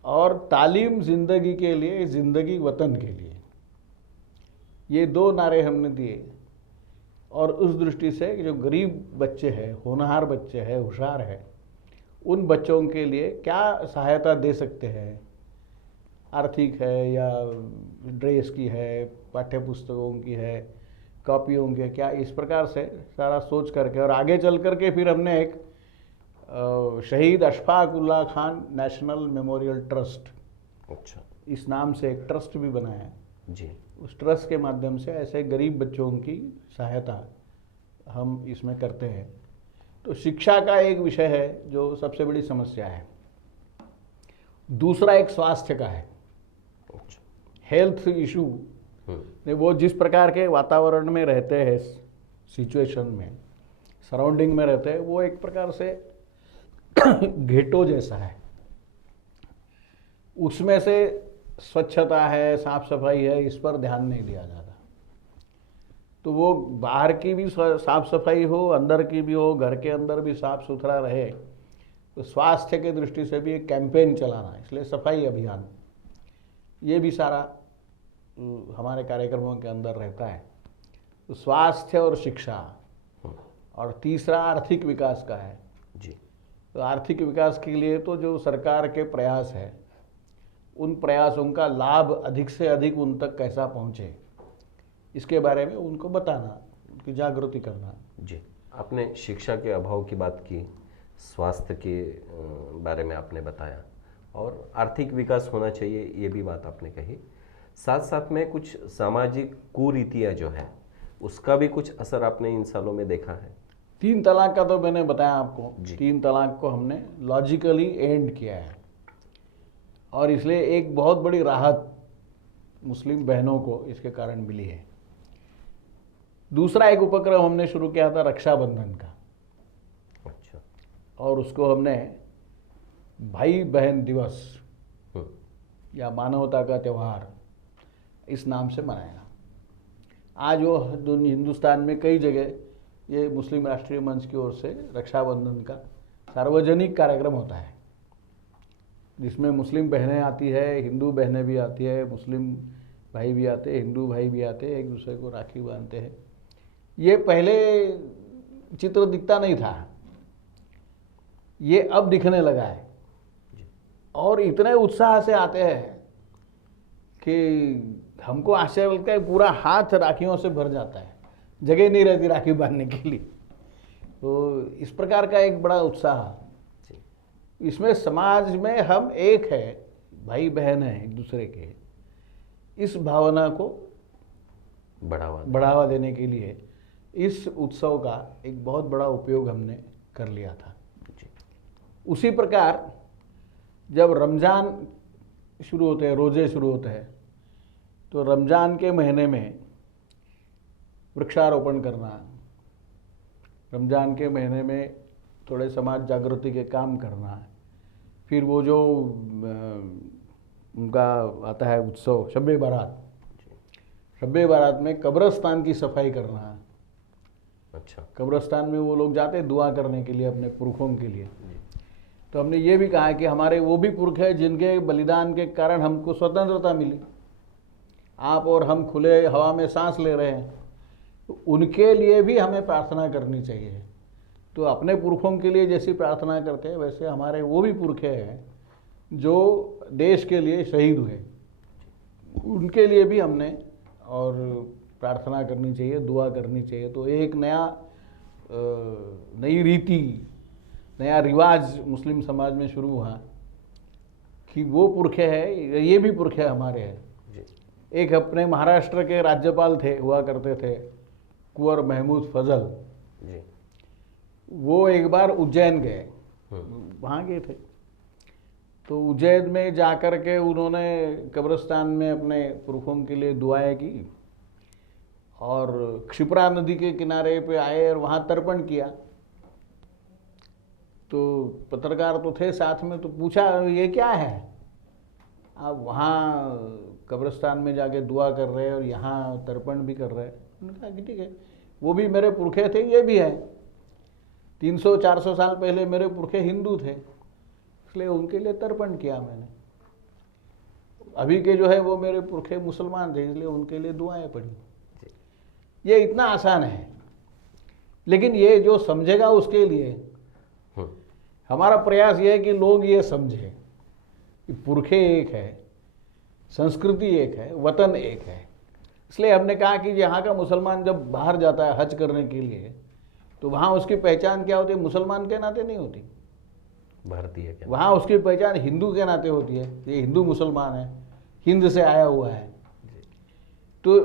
और तालीम जिंदगी के लिए, जिंदगी वतन के लिए, ये 2 नारे हमने दिए। और उस दृष्टि से जो गरीब बच्चे हैं, होनहार बच्चे हैं, होशियार है, उन बच्चों के लिए क्या सहायता दे सकते हैं, आर्थिक है या ड्रेस की है, पाठ्य पुस्तकों की है, कॉपियों की है, क्या इस प्रकार से सारा सोच करके और आगे चल करके फिर हमने एक शहीद Ashfaq Ullah Khan national memorial trust, अच्छा इस नाम से एक ट्रस्ट भी बनाया है। जी। उस ट्रस्ट के माध्यम से ऐसे गरीब बच्चों की सहायता हम इसमें करते हैं। तो शिक्षा का एक विषय है जो सबसे बड़ी समस्या है। दूसरा एक स्वास्थ्य का है, अच्छा। Health issue. वो जिस प्रकार के वातावरण में रहते हैं, सिचुएशन में, सराउंडिंग में रहते हैं, वो एक प्रकार से घेटो जैसा है। उसमें से स्वच्छता है, साफ सफाई है, इस पर ध्यान नहीं दिया जाता। तो वो बाहर की भी साफ सफाई हो, अंदर की भी हो, घर के अंदर भी साफ सुथरा रहे। तो स्वास्थ्य के दृष्टि से भी एक कैंपेन चलाना, इसलिए सफाई अभियान, ये भी सारा हमारे कार्यक्रमों के अंदर रहता है। तो स्वास्थ्य और शिक्षा, और तीसरा आर्थिक विकास का है जी। तो आर्थिक विकास के लिए तो जो सरकार के प्रयास है, उन प्रयासों का लाभ अधिक से अधिक उन तक कैसा पहुँचे, इसके बारे में उनको बताना, उनकी जागृति करना। जी, आपने शिक्षा के अभाव की बात की, स्वास्थ्य के बारे में आपने बताया, और आर्थिक विकास होना चाहिए, ये भी बात आपने कही। साथ साथ में कुछ सामाजिक कुरीतियाँ जो है, उसका भी कुछ असर आपने इन सालों में देखा है? 3 तलाक का तो मैंने बताया आपको। जी। 3 तलाक को हमने लॉजिकली एंड किया है, और इसलिए एक बहुत बड़ी राहत मुस्लिम बहनों को इसके कारण मिली है। दूसरा एक उपक्रम हमने शुरू किया था रक्षाबंधन का, अच्छा। और उसको हमने भाई बहन दिवस या मानवता का त्यौहार इस नाम से मनाया। आज वो हिंदुस्तान में कई जगह ये मुस्लिम राष्ट्रीय मंच की ओर से रक्षाबंधन का सार्वजनिक कार्यक्रम होता है, जिसमें मुस्लिम बहनें आती है, हिंदू बहनें भी आती है, मुस्लिम भाई भी आते हैं, हिंदू भाई भी आते हैं, एक दूसरे को राखी बांधते हैं। ये पहले चित्र दिखता नहीं था, ये अब दिखने लगा है, और इतने उत्साह से आते हैं कि हमको आश्चर्य लगता है, पूरा हाथ राखियों से भर जाता है, जगह नहीं रहती राखी बांधने के लिए। तो इस प्रकार का एक बड़ा उत्साह, इसमें समाज में हम एक है, भाई बहन हैं एक दूसरे के, इस भावना को बढ़ावा देने के लिए इस उत्सव का एक बहुत बड़ा उपयोग हमने कर लिया था। उसी प्रकार जब रमज़ान शुरू होते हैं, रोज़े शुरू होते हैं, तो रमज़ान के महीने में वृक्षारोपण करना, रमज़ान के महीने में थोड़े समाज जागृति के काम करना, फिर वो जो उनका आता है उत्सव शब-ए बारात, शब-ए बारात में कब्रिस्तान की सफाई करना। अच्छा। कब्रिस्तान में वो लोग जाते हैं दुआ करने के लिए अपने पुरखों के लिए। तो हमने ये भी कहा है कि हमारे वो भी पुरख हैं जिनके बलिदान के कारण हमको स्वतंत्रता मिली, आप और हम खुले हवा में सांस ले रहे हैं, तो उनके लिए भी हमें प्रार्थना करनी चाहिए। तो अपने पुरखों के लिए जैसी प्रार्थना करते हैं, वैसे हमारे वो भी पुरखे हैं जो देश के लिए शहीद हुए, उनके लिए भी हमने और प्रार्थना करनी चाहिए, दुआ करनी चाहिए। तो एक नई रीति, नया रिवाज मुस्लिम समाज में शुरू हुआ कि वो पुरखे हैं, ये भी पुरखे हमारे हैं। एक अपने महाराष्ट्र के राज्यपाल हुआ करते थे, कुंवर महमूद फजल जी, वो एक बार उज्जैन गए, वहाँ गए थे। तो उज्जैन में जाकर के उन्होंने कब्रिस्तान में अपने पुरखों के लिए दुआएं की, और क्षिप्रा नदी के किनारे पे आए और वहाँ तर्पण किया। तो पत्रकार तो थे साथ में, तो पूछा ये क्या है, आप वहाँ कब्रिस्तान में जाके दुआ कर रहे हैं और यहाँ तर्पण भी कर रहे हैं। उन्होंने कहा कि ठीक है, वो भी मेरे पुरखे थे, ये भी है। 300-400 साल पहले मेरे पुरखे हिंदू थे, इसलिए उनके लिए तर्पण किया मैंने। अभी के जो है वो मेरे पुरखे मुसलमान थे, इसलिए उनके लिए दुआएं पढ़ी। ये इतना आसान है, लेकिन ये जो समझेगा उसके लिए हमारा प्रयास ये है कि लोग ये समझें कि पुरखे एक है, संस्कृति एक है, वतन एक है। इसलिए हमने कहा कि यहाँ का मुसलमान जब बाहर जाता है हज करने के लिए, तो वहाँ उसकी पहचान क्या होती है? मुसलमान के नाते नहीं होती, भारतीय क्या? वहाँ उसकी पहचान हिंदू के नाते होती है। ये हिंदू मुसलमान है, हिंद से आया हुआ है, तो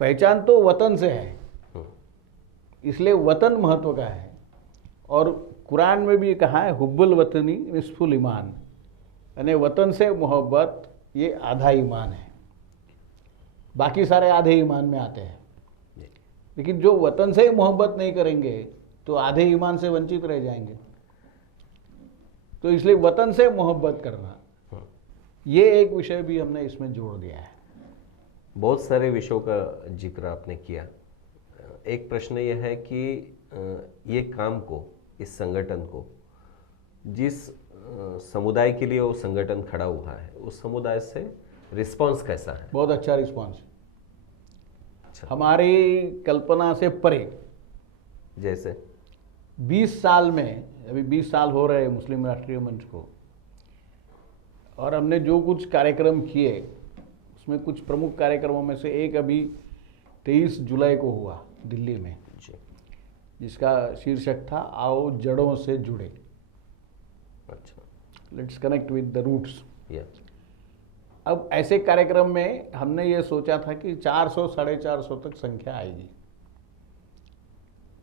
पहचान तो वतन से है। इसलिए वतन महत्व का है। और कुरान में भी कहा है हुब्बुल वतनी निस्फुल ईमान, यानी वतन से मोहब्बत ये आधा ईमान है, बाकी सारे आधे ईमान में आते हैं। लेकिन जो वतन से ही मोहब्बत नहीं करेंगे तो आधे ईमान से वंचित रह जाएंगे। तो इसलिए वतन से मोहब्बत करना, ये एक विषय भी हमने इसमें जोड़ दिया है। बहुत सारे विषयों का जिक्र आपने किया। एक प्रश्न यह है कि ये काम को, इस संगठन को, जिस समुदाय के लिए वो संगठन खड़ा हुआ है, उस समुदाय से रिस्पांस कैसा है? बहुत अच्छा रिस्पांस, अच्छा। हमारी कल्पना से परे। जैसे 20 साल में, अभी 20 साल हो रहे हैं मुस्लिम राष्ट्रीय मंच को, और हमने जो कुछ कार्यक्रम किए उसमें कुछ प्रमुख कार्यक्रमों में से एक अभी 23 जुलाई को हुआ दिल्ली में, जिसका शीर्षक था आओ जड़ों से जुड़े। अच्छा, let's connect with the roots. या अब ऐसे कार्यक्रम में हमने ये सोचा था कि 400 450 तक संख्या आएगी।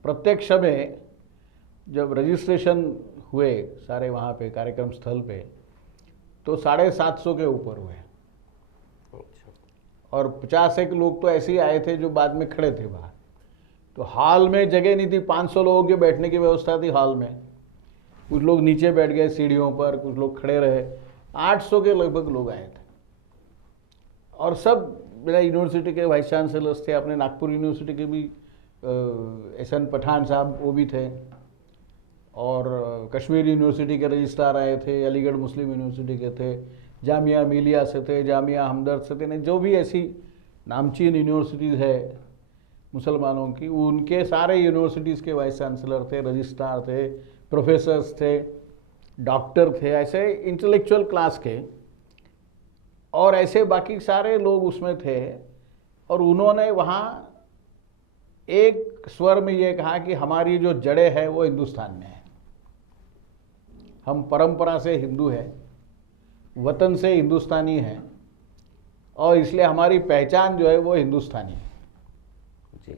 प्रत्यक्ष में जब रजिस्ट्रेशन हुए सारे वहाँ पे कार्यक्रम स्थल पे, तो 750 के ऊपर हुए, और 50 एक लोग तो ऐसे ही आए थे जो बाद में खड़े थे बाहर। तो हॉल में जगह नहीं थी, 500 लोगों के बैठने की व्यवस्था थी हॉल में। कुछ लोग नीचे बैठ गए सीढ़ियों पर, कुछ लोग खड़े रहे। 800 के लगभग लोग आए थे, और सब मेरा यूनिवर्सिटी के वाइस चांसलर्स थे, अपने नागपुर यूनिवर्सिटी के भी एहसन पठान साहब वो भी थे, और कश्मीर यूनिवर्सिटी के रजिस्ट्रार आए थे, अलीगढ़ मुस्लिम यूनिवर्सिटी के थे, जामिया मिलिया से थे, जामिया हमदर्द से थे, नहीं जो भी ऐसी नामचीन यूनिवर्सिटीज़ है मुसलमानों की, उनके सारे यूनिवर्सिटीज़ के वाइस चांसलर थे, रजिस्ट्रार थे, प्रोफेसर्स थे, डॉक्टर थे, ऐसे इंटेलेक्चुअल क्लास के, और ऐसे बाकी सारे लोग उसमें थे। और उन्होंने वहाँ एक स्वर में ये कहा कि हमारी जो जड़ें हैं वो हिंदुस्तान में है, हम परंपरा से हिंदू हैं, वतन से हिंदुस्तानी हैं, और इसलिए हमारी पहचान जो है वो हिंदुस्तानी है। जी।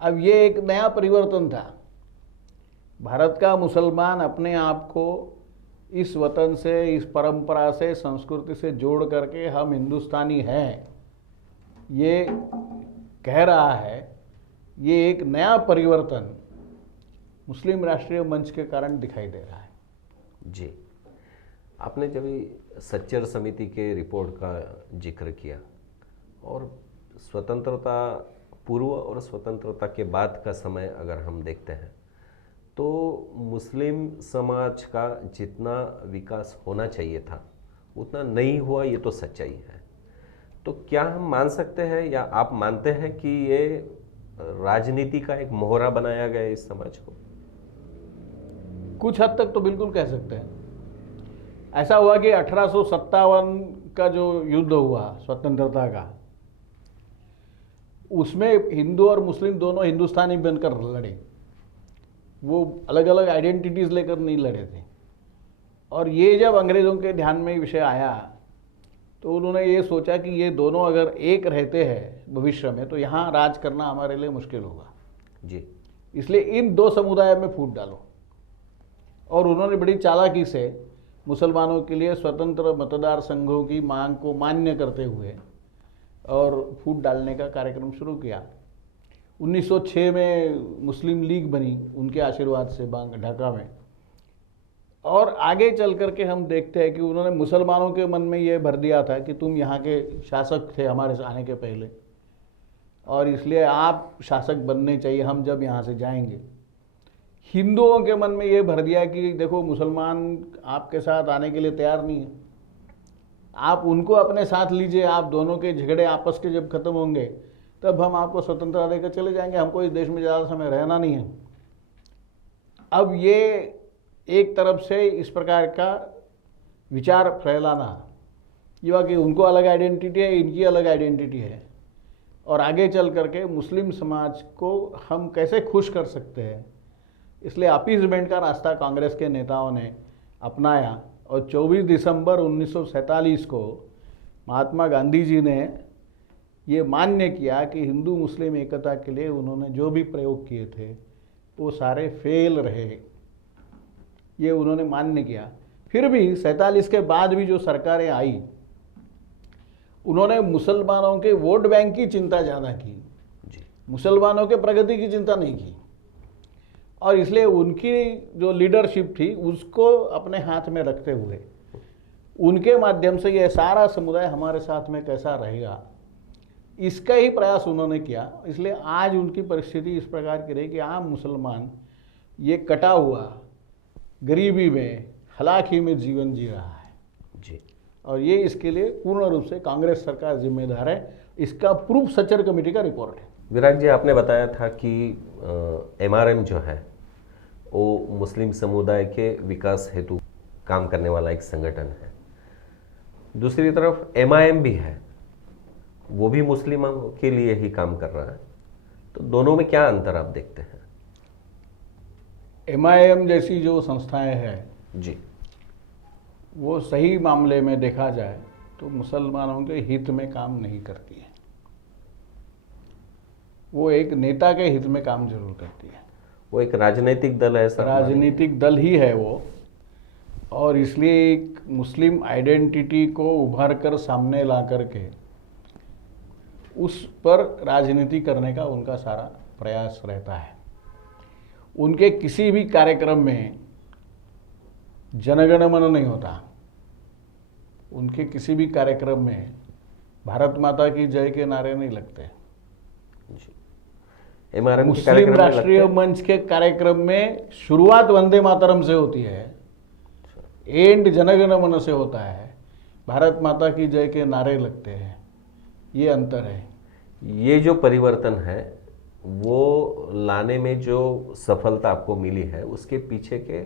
अब ये एक नया परिवर्तन था। भारत का मुसलमान अपने आप को इस वतन से, इस परंपरा से, संस्कृति से जोड़ करके हम हिंदुस्तानी हैं ये कह रहा है। ये एक नया परिवर्तन मुस्लिम राष्ट्रीय मंच के कारण दिखाई दे रहा है। जी, आपने जब सच्चर समिति के रिपोर्ट का जिक्र किया, और स्वतंत्रता पूर्व और स्वतंत्रता के बाद का समय अगर हम देखते हैं, तो मुस्लिम समाज का जितना विकास होना चाहिए था उतना नहीं हुआ, ये तो सच्चाई है। तो क्या हम मान सकते हैं, या आप मानते हैं कि ये राजनीति का एक मोहरा बनाया गया इस समाज को? कुछ हद तक तो बिल्कुल कह सकते हैं। ऐसा हुआ कि 1857 का जो युद्ध हुआ स्वतंत्रता का, उसमें हिंदू और मुस्लिम दोनों हिंदुस्तानी बनकर लड़े। वो अलग अलग आइडेंटिटीज़ लेकर नहीं लड़े थे। और ये जब अंग्रेज़ों के ध्यान में विषय आया, तो उन्होंने ये सोचा कि ये दोनों अगर एक रहते हैं भविष्य में, तो यहाँ राज करना हमारे लिए मुश्किल होगा जी। इसलिए इन दो समुदाय में फूट डालो। और उन्होंने बड़ी चालाकी से मुसलमानों के लिए स्वतंत्र मतदार संघों की मांग को मान्य करते हुए और फूट डालने का कार्यक्रम शुरू किया। 1906 में मुस्लिम लीग बनी उनके आशीर्वाद से ढाका में। और आगे चल करके हम देखते हैं कि उन्होंने मुसलमानों के मन में ये भर दिया था कि तुम यहाँ के शासक थे हमारे आने के पहले, और इसलिए आप शासक बनने चाहिए हम जब यहाँ से जाएंगे। हिंदुओं के मन में ये भर दिया कि देखो मुसलमान आपके साथ आने के लिए तैयार नहीं है, आप उनको अपने साथ लीजिए, आप दोनों के झगड़े आपस के जब खत्म होंगे तब हम आपको स्वतंत्रता देकर चले जाएंगे, हमको इस देश में ज़्यादा समय रहना नहीं है। अब ये एक तरफ से इस प्रकार का विचार फैलाना, युवा कि उनको अलग आइडेंटिटी है, इनकी अलग आइडेंटिटी है, और आगे चल करके मुस्लिम समाज को हम कैसे खुश कर सकते हैं, इसलिए अपीसमेंट का रास्ता कांग्रेस के नेताओं ने अपनाया। और 24 दिसंबर 1947 को महात्मा गांधी जी ने ये मान्य किया कि हिंदू मुस्लिम एकता के लिए उन्होंने जो भी प्रयोग किए थे वो सारे फेल रहे, ये उन्होंने मान्य किया। फिर भी 47 के बाद भी जो सरकारें आई, उन्होंने मुसलमानों के वोट बैंक की चिंता ज़्यादा की, मुसलमानों के प्रगति की चिंता नहीं की, और इसलिए उनकी जो लीडरशिप थी उसको अपने हाथ में रखते हुए उनके माध्यम से ये सारा समुदाय हमारे साथ में कैसा रहेगा, इसका ही प्रयास उन्होंने किया। इसलिए आज उनकी परिस्थिति इस प्रकार की रही कि आम मुसलमान ये कटा हुआ गरीबी में, हलाकी में जीवन जी रहा है जी। और ये इसके लिए पूर्ण रूप से कांग्रेस सरकार जिम्मेदार है। इसका प्रूफ सचर कमेटी का रिपोर्ट है। विराग जी, आपने बताया था कि MRM जो है वो मुस्लिम समुदाय के विकास हेतु काम करने वाला एक संगठन है। दूसरी तरफ MIM भी है, वो भी मुस्लिमों के लिए ही काम कर रहा है। तो दोनों में क्या अंतर आप देखते हैं? MIM जैसी जो संस्थाएं हैं जी, वो सही मामले में देखा जाए तो मुसलमानों के हित में काम नहीं करती है, वो एक नेता के हित में काम जरूर करती है। वो एक राजनीतिक दल है सर, राजनीतिक दल ही है वो, और इसलिए एक मुस्लिम आइडेंटिटी को उभर कर सामने ला करके उस पर राजनीति करने का उनका सारा प्रयास रहता है। उनके किसी भी कार्यक्रम में जनगण मन नहीं होता, उनके किसी भी कार्यक्रम में भारत माता की जय के नारे नहीं लगते। MRM के मुस्लिम कार्यक्रम में राष्ट्रीय लगते हैं? मंच के कार्यक्रम में शुरुआत वंदे मातरम से होती है, एंड जनगण मन से होता है, भारत माता की जय के नारे लगते हैं। ये अंतर है। ये जो परिवर्तन है वो लाने में जो सफलता आपको मिली है, उसके पीछे के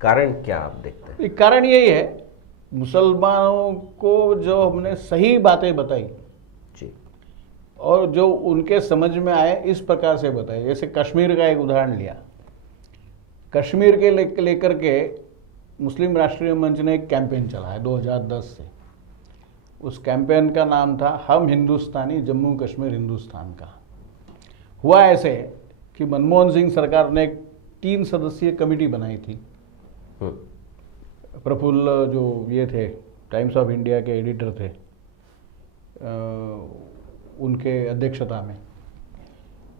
कारण क्या आप देखते हैं? एक कारण यही है, मुसलमानों को जो हमने सही बातें बताई जी, और जो उनके समझ में आए इस प्रकार से बताए। जैसे कश्मीर का एक उदाहरण लिया, कश्मीर के लेकर के मुस्लिम राष्ट्रीय मंच ने एक कैंपेन चलाया 2010 से। उस कैंपेन का नाम था हम हिंदुस्तानी, जम्मू कश्मीर हिंदुस्तान का। हुआ ऐसे कि मनमोहन सिंह सरकार ने एक 3 सदस्यीय कमेटी बनाई थी। प्रफुल्ल जो ये थे टाइम्स ऑफ इंडिया के एडिटर थे, उनके अध्यक्षता में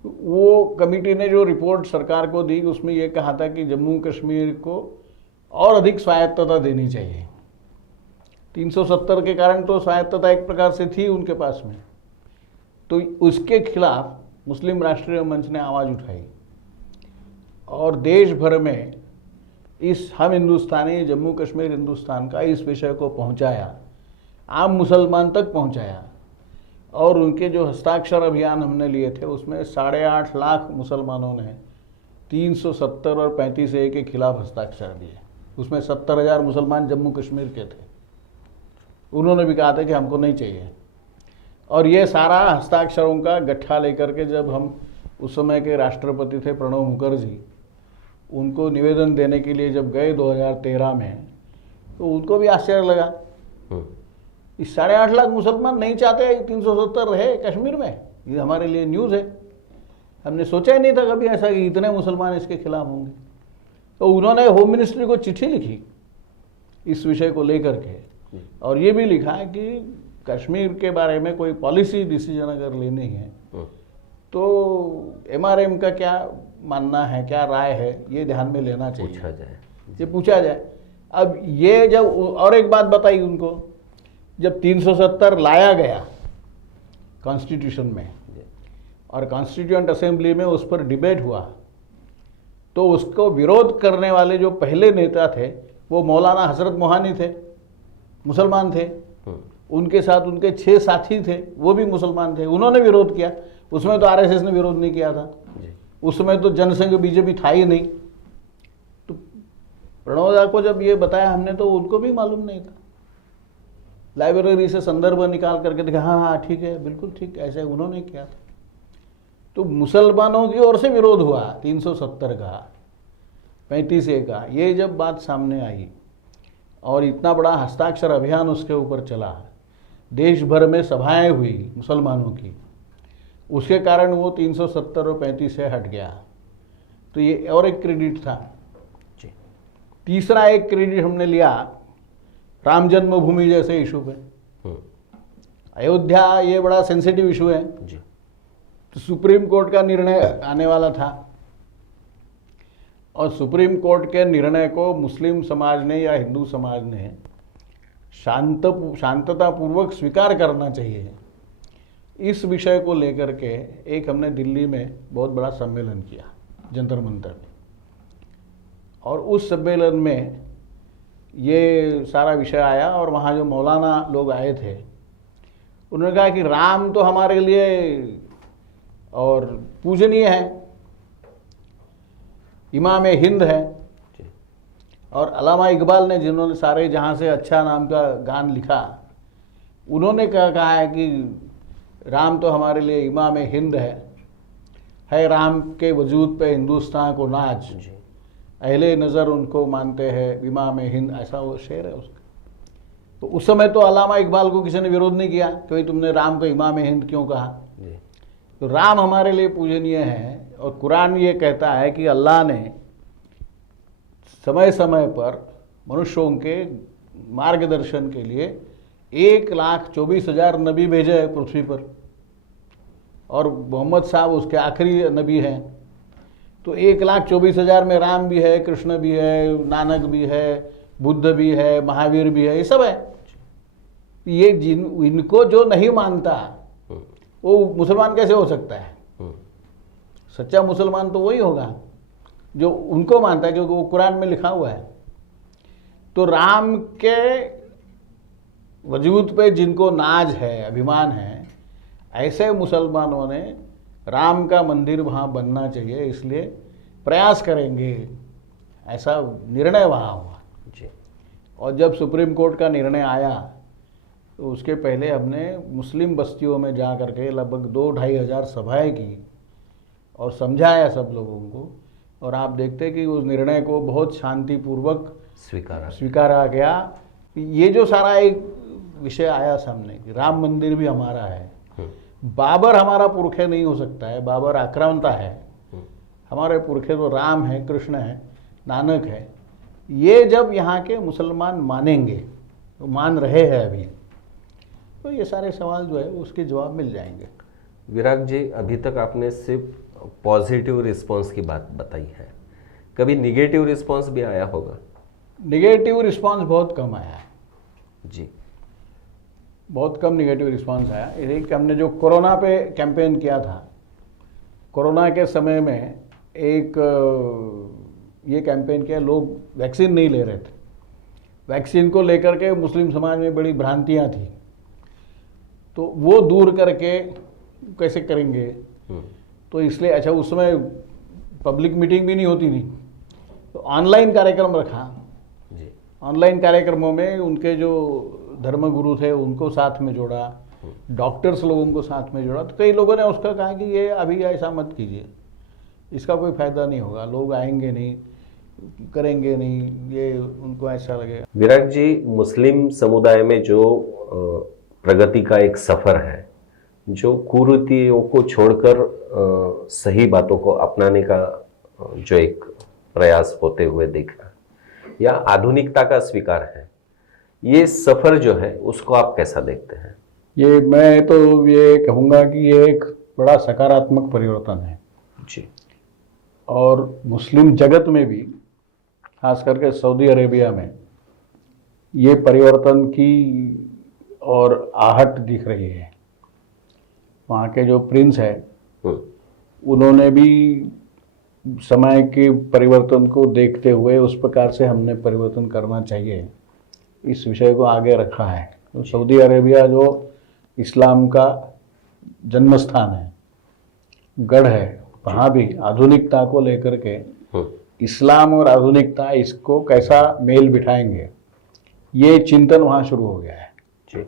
वो कमेटी ने जो रिपोर्ट सरकार को दी उसमें ये कहा था कि जम्मू कश्मीर को और अधिक स्वायत्तता देनी चाहिए। 370 के कारण तो स्वायत्तता एक प्रकार से थी उनके पास में, तो उसके खिलाफ मुस्लिम राष्ट्रीय मंच ने आवाज़ उठाई और देश भर में इस हम हिंदुस्तानी, जम्मू कश्मीर हिंदुस्तान का इस विषय को पहुंचाया, आम मुसलमान तक पहुंचाया। और उनके जो हस्ताक्षर अभियान हमने लिए थे उसमें 8.5 लाख मुसलमानों ने 370 और 35A के खिलाफ हस्ताक्षर दिए। उसमें 70,000 मुसलमान जम्मू कश्मीर के थे। उन्होंने भी कहा था कि हमको नहीं चाहिए। और ये सारा हस्ताक्षरों का गट्ठा लेकर के जब हम उस समय के राष्ट्रपति थे प्रणब मुखर्जी, उनको निवेदन देने के लिए जब गए 2013 में, तो उनको भी आश्चर्य लगा। इस 8.5 लाख मुसलमान नहीं चाहते 370 रहे कश्मीर में, ये हमारे लिए न्यूज़ है। हमने सोचा ही नहीं था कभी ऐसा कि इतने मुसलमान इसके खिलाफ होंगे। तो उन्होंने होम मिनिस्ट्री को चिट्ठी लिखी इस विषय को लेकर के, और ये भी लिखा है कि कश्मीर के बारे में कोई पॉलिसी डिसीजन अगर लेनी है तो MRM का क्या मानना है, क्या राय है, ये ध्यान में लेना चाहिए, पूछा जाए, ये पूछा जाए। अब ये जब, और एक बात बताई उनको, जब 370 लाया गया कॉन्स्टिट्यूशन में और कॉन्स्टिट्यूएंट असेंबली में उस पर डिबेट हुआ, तो उसको विरोध करने वाले जो पहले नेता थे वो मौलाना हजरत मोहानी थे, मुसलमान थे। उनके साथ उनके 6 साथी थे, वो भी मुसलमान थे, उन्होंने विरोध किया। उसमें तो RSS ने विरोध नहीं किया था, उसमें तो जनसंघ BJP था ही नहीं। तो प्रणव दा को जब ये बताया हमने तो उनको भी मालूम नहीं था। लाइब्रेरी से संदर्भ निकाल करके देखा, हाँ हाँ ठीक है, बिल्कुल ठीक, ऐसे उन्होंने किया था। तो मुसलमानों की ओर से विरोध हुआ 370 का, 35A का। ये जब बात सामने आई और इतना बड़ा हस्ताक्षर अभियान उसके ऊपर चला, देश भर में सभाएं हुई मुसलमानों की, उसके कारण वो 370 और 35A हट गया। तो ये और एक क्रेडिट था। तीसरा एक क्रेडिट हमने लिया राम जन्मभूमि जैसे इशू पे। अयोध्या ये बड़ा सेंसिटिव इशू है जी। तो सुप्रीम कोर्ट का निर्णय आने वाला था और सुप्रीम कोर्ट के निर्णय को मुस्लिम समाज ने या हिंदू समाज ने शांततापूर्वक स्वीकार करना चाहिए। इस विषय को लेकर के एक हमने दिल्ली में बहुत बड़ा सम्मेलन किया जंतर मंतर में, और उस सम्मेलन में ये सारा विषय आया और वहाँ जो मौलाना लोग आए थे उन्होंने कहा कि राम तो हमारे लिए और पूजनीय है, इमाम हिंद है। और अल्लामा इकबाल ने, जिन्होंने सारे जहाँ से अच्छा नाम का गान लिखा, उन्होंने कहा है कि राम तो हमारे लिए इमाम हिंद है राम के वजूद पे हिंदुस्तान को नाज, अहले नज़र उनको मानते हैं इमाम हिंद, ऐसा वो शेर है उसका। तो उस समय तो अल्लामा इकबाल को किसी ने विरोध नहीं किया कि भाई तुमने राम को इमाम हिंद क्यों कहा। तो राम हमारे लिए पूजनीय है और कुरान ये कहता है कि अल्लाह ने समय समय पर मनुष्यों के मार्गदर्शन के लिए 1,24,000 नबी भेजे हैं पृथ्वी पर, और मोहम्मद साहब उसके आखिरी नबी हैं। तो 1,24,000 में राम भी है, कृष्ण भी है, नानक भी है, बुद्ध भी है, महावीर भी है, ये सब है। ये इनको जो नहीं मानता वो मुसलमान कैसे हो सकता है? सच्चा मुसलमान तो वही होगा जो उनको मानता है, क्योंकि वो कुरान में लिखा हुआ है। तो राम के वजूद पे जिनको नाज है, अभिमान है, ऐसे मुसलमानों ने राम का मंदिर वहाँ बनना चाहिए, इसलिए प्रयास करेंगे, ऐसा निर्णय वहाँ हुआ जी। और जब सुप्रीम कोर्ट का निर्णय आया तो उसके पहले हमने मुस्लिम बस्तियों में जा कर के लगभग 2-2.5 हज़ार सभाएं की और समझाया सब लोगों को, और आप देखते कि उस निर्णय को बहुत शांतिपूर्वक स्वीकारा गया। ये जो सारा एक विषय आया सामने कि राम मंदिर भी हमारा है, बाबर हमारा पुरखे नहीं हो सकता है, बाबर आक्रांता है, हमारे पुरखे तो राम है, कृष्ण है, नानक है। ये जब यहाँ के मुसलमान मानेंगे, तो मान रहे हैं अभी, तो ये सारे सवाल जो है उसके जवाब मिल जाएंगे। विराग जी, अभी तक आपने सिर्फ पॉजिटिव रिस्पांस की बात बताई है, कभी निगेटिव रिस्पांस भी आया होगा? निगेटिव रिस्पांस बहुत कम आया है जी, बहुत कम निगेटिव रिस्पांस आया। एक हमने जो कोरोना पे कैंपेन किया था, कोरोना के समय में एक ये कैंपेन किया, लोग वैक्सीन नहीं ले रहे थे, वैक्सीन को लेकर के मुस्लिम समाज में बड़ी भ्रांतियां थी, तो वो दूर करके कैसे करेंगे, तो इसलिए अच्छा उस समय पब्लिक मीटिंग भी नहीं होती थी, तो ऑनलाइन कार्यक्रम रखा। ऑनलाइन कार्यक्रमों में उनके जो धर्मगुरु थे उनको साथ में जोड़ा, डॉक्टर्स लोगों को साथ में जोड़ा। तो कई लोगों ने उसका कहा कि ये अभी ऐसा मत कीजिए, इसका कोई फायदा नहीं होगा, लोग आएंगे नहीं, करेंगे नहीं, ये उनको ऐसा लगेगा। विराग जी, मुस्लिम समुदाय में जो प्रगति का एक सफर है, जो कुरीतियों को छोड़कर सही बातों को अपनाने का जो एक प्रयास होते हुए देखना या आधुनिकता का स्वीकार है, ये सफर जो है उसको आप कैसा देखते हैं? ये मैं तो ये कहूँगा कि ये एक बड़ा सकारात्मक परिवर्तन है जी, और मुस्लिम जगत में भी, खास करके सऊदी अरेबिया में, ये परिवर्तन की और आहट दिख रही है। वहाँ के जो प्रिंस है उन्होंने भी समय के परिवर्तन को देखते हुए उस प्रकार से हमने परिवर्तन करना चाहिए, इस विषय को आगे रखा है। तो सऊदी अरेबिया जो इस्लाम का जन्म स्थान है, गढ़ है, वहाँ भी आधुनिकता को लेकर के इस्लाम और आधुनिकता, इसको कैसा मेल बिठाएंगे, ये चिंतन वहाँ शुरू हो गया है। जी।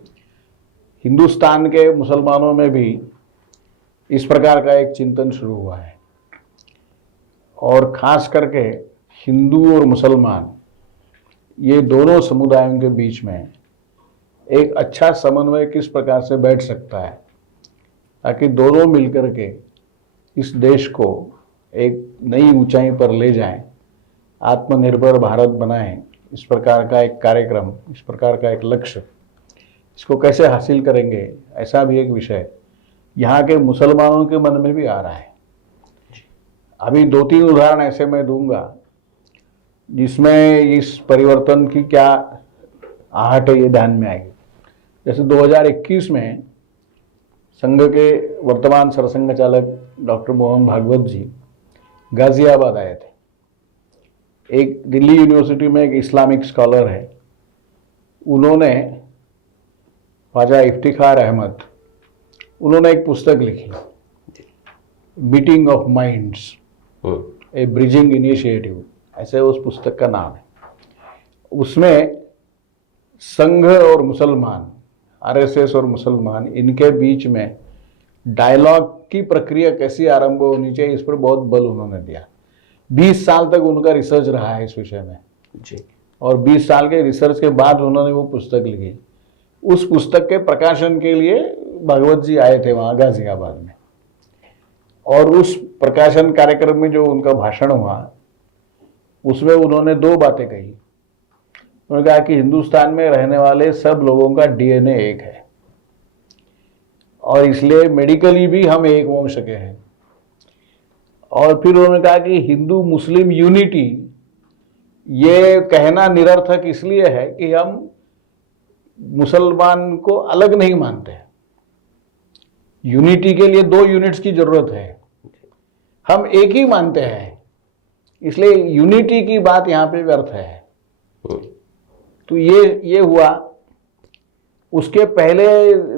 हिंदुस्तान के मुसलमानों में भी इस प्रकार का एक चिंतन शुरू हुआ है, और ख़ास करके हिंदू और मुसलमान, ये दोनों समुदायों के बीच में एक अच्छा समन्वय किस प्रकार से बैठ सकता है, ताकि दोनों मिलकर के इस देश को एक नई ऊंचाई पर ले जाएं, आत्मनिर्भर भारत बनाएं। इस प्रकार का एक कार्यक्रम, इस प्रकार का एक लक्ष्य, इसको कैसे हासिल करेंगे, ऐसा भी एक विषय यहाँ के मुसलमानों के मन में भी आ रहा है। अभी 2-3 उदाहरण ऐसे मैं दूंगा जिसमें इस परिवर्तन की क्या आहट है, ये ध्यान में आएगी। जैसे 2021 में संघ के वर्तमान सरसंघ चालक डॉक्टर मोहन भागवत जी गाजियाबाद आए थे। एक दिल्ली यूनिवर्सिटी में एक इस्लामिक स्कॉलर है, उन्होंने, ख्वाजा इफ्तिखार अहमद, उन्होंने एक पुस्तक लिखी, meeting of minds, A bridging initiative, ऐसे उस पुस्तक का नाम है। उसमें संघ और मुसलमान, आरएसएस और मुसलमान, इनके बीच में डायलॉग की प्रक्रिया कैसी आरंभ होनी चाहिए, इस पर बहुत बल उन्होंने दिया। 20 साल तक उनका रिसर्च रहा है इस विषय में जी। और 20 साल के रिसर्च के बाद उन्होंने वो पुस्तक लिखी। उस पुस्तक के प्रकाशन के लिए भागवत जी आए थे वहाँ गाजियाबाद में, और उस प्रकाशन कार्यक्रम में जो उनका भाषण हुआ, उसमें उन्होंने 2 बातें कही। उन्होंने कहा कि हिंदुस्तान में रहने वाले सब लोगों का डीएनए एक है, और इसलिए मेडिकली भी हम एक वंश के हैं। और फिर उन्होंने कहा कि हिंदू मुस्लिम यूनिटी, ये कहना निरर्थक इसलिए है कि हम मुसलमान को अलग नहीं मानते। यूनिटी के लिए 2 यूनिट्स की जरूरत है, हम एक ही मानते हैं, इसलिए यूनिटी की बात यहाँ पे व्यर्थ है। तो ये हुआ। उसके पहले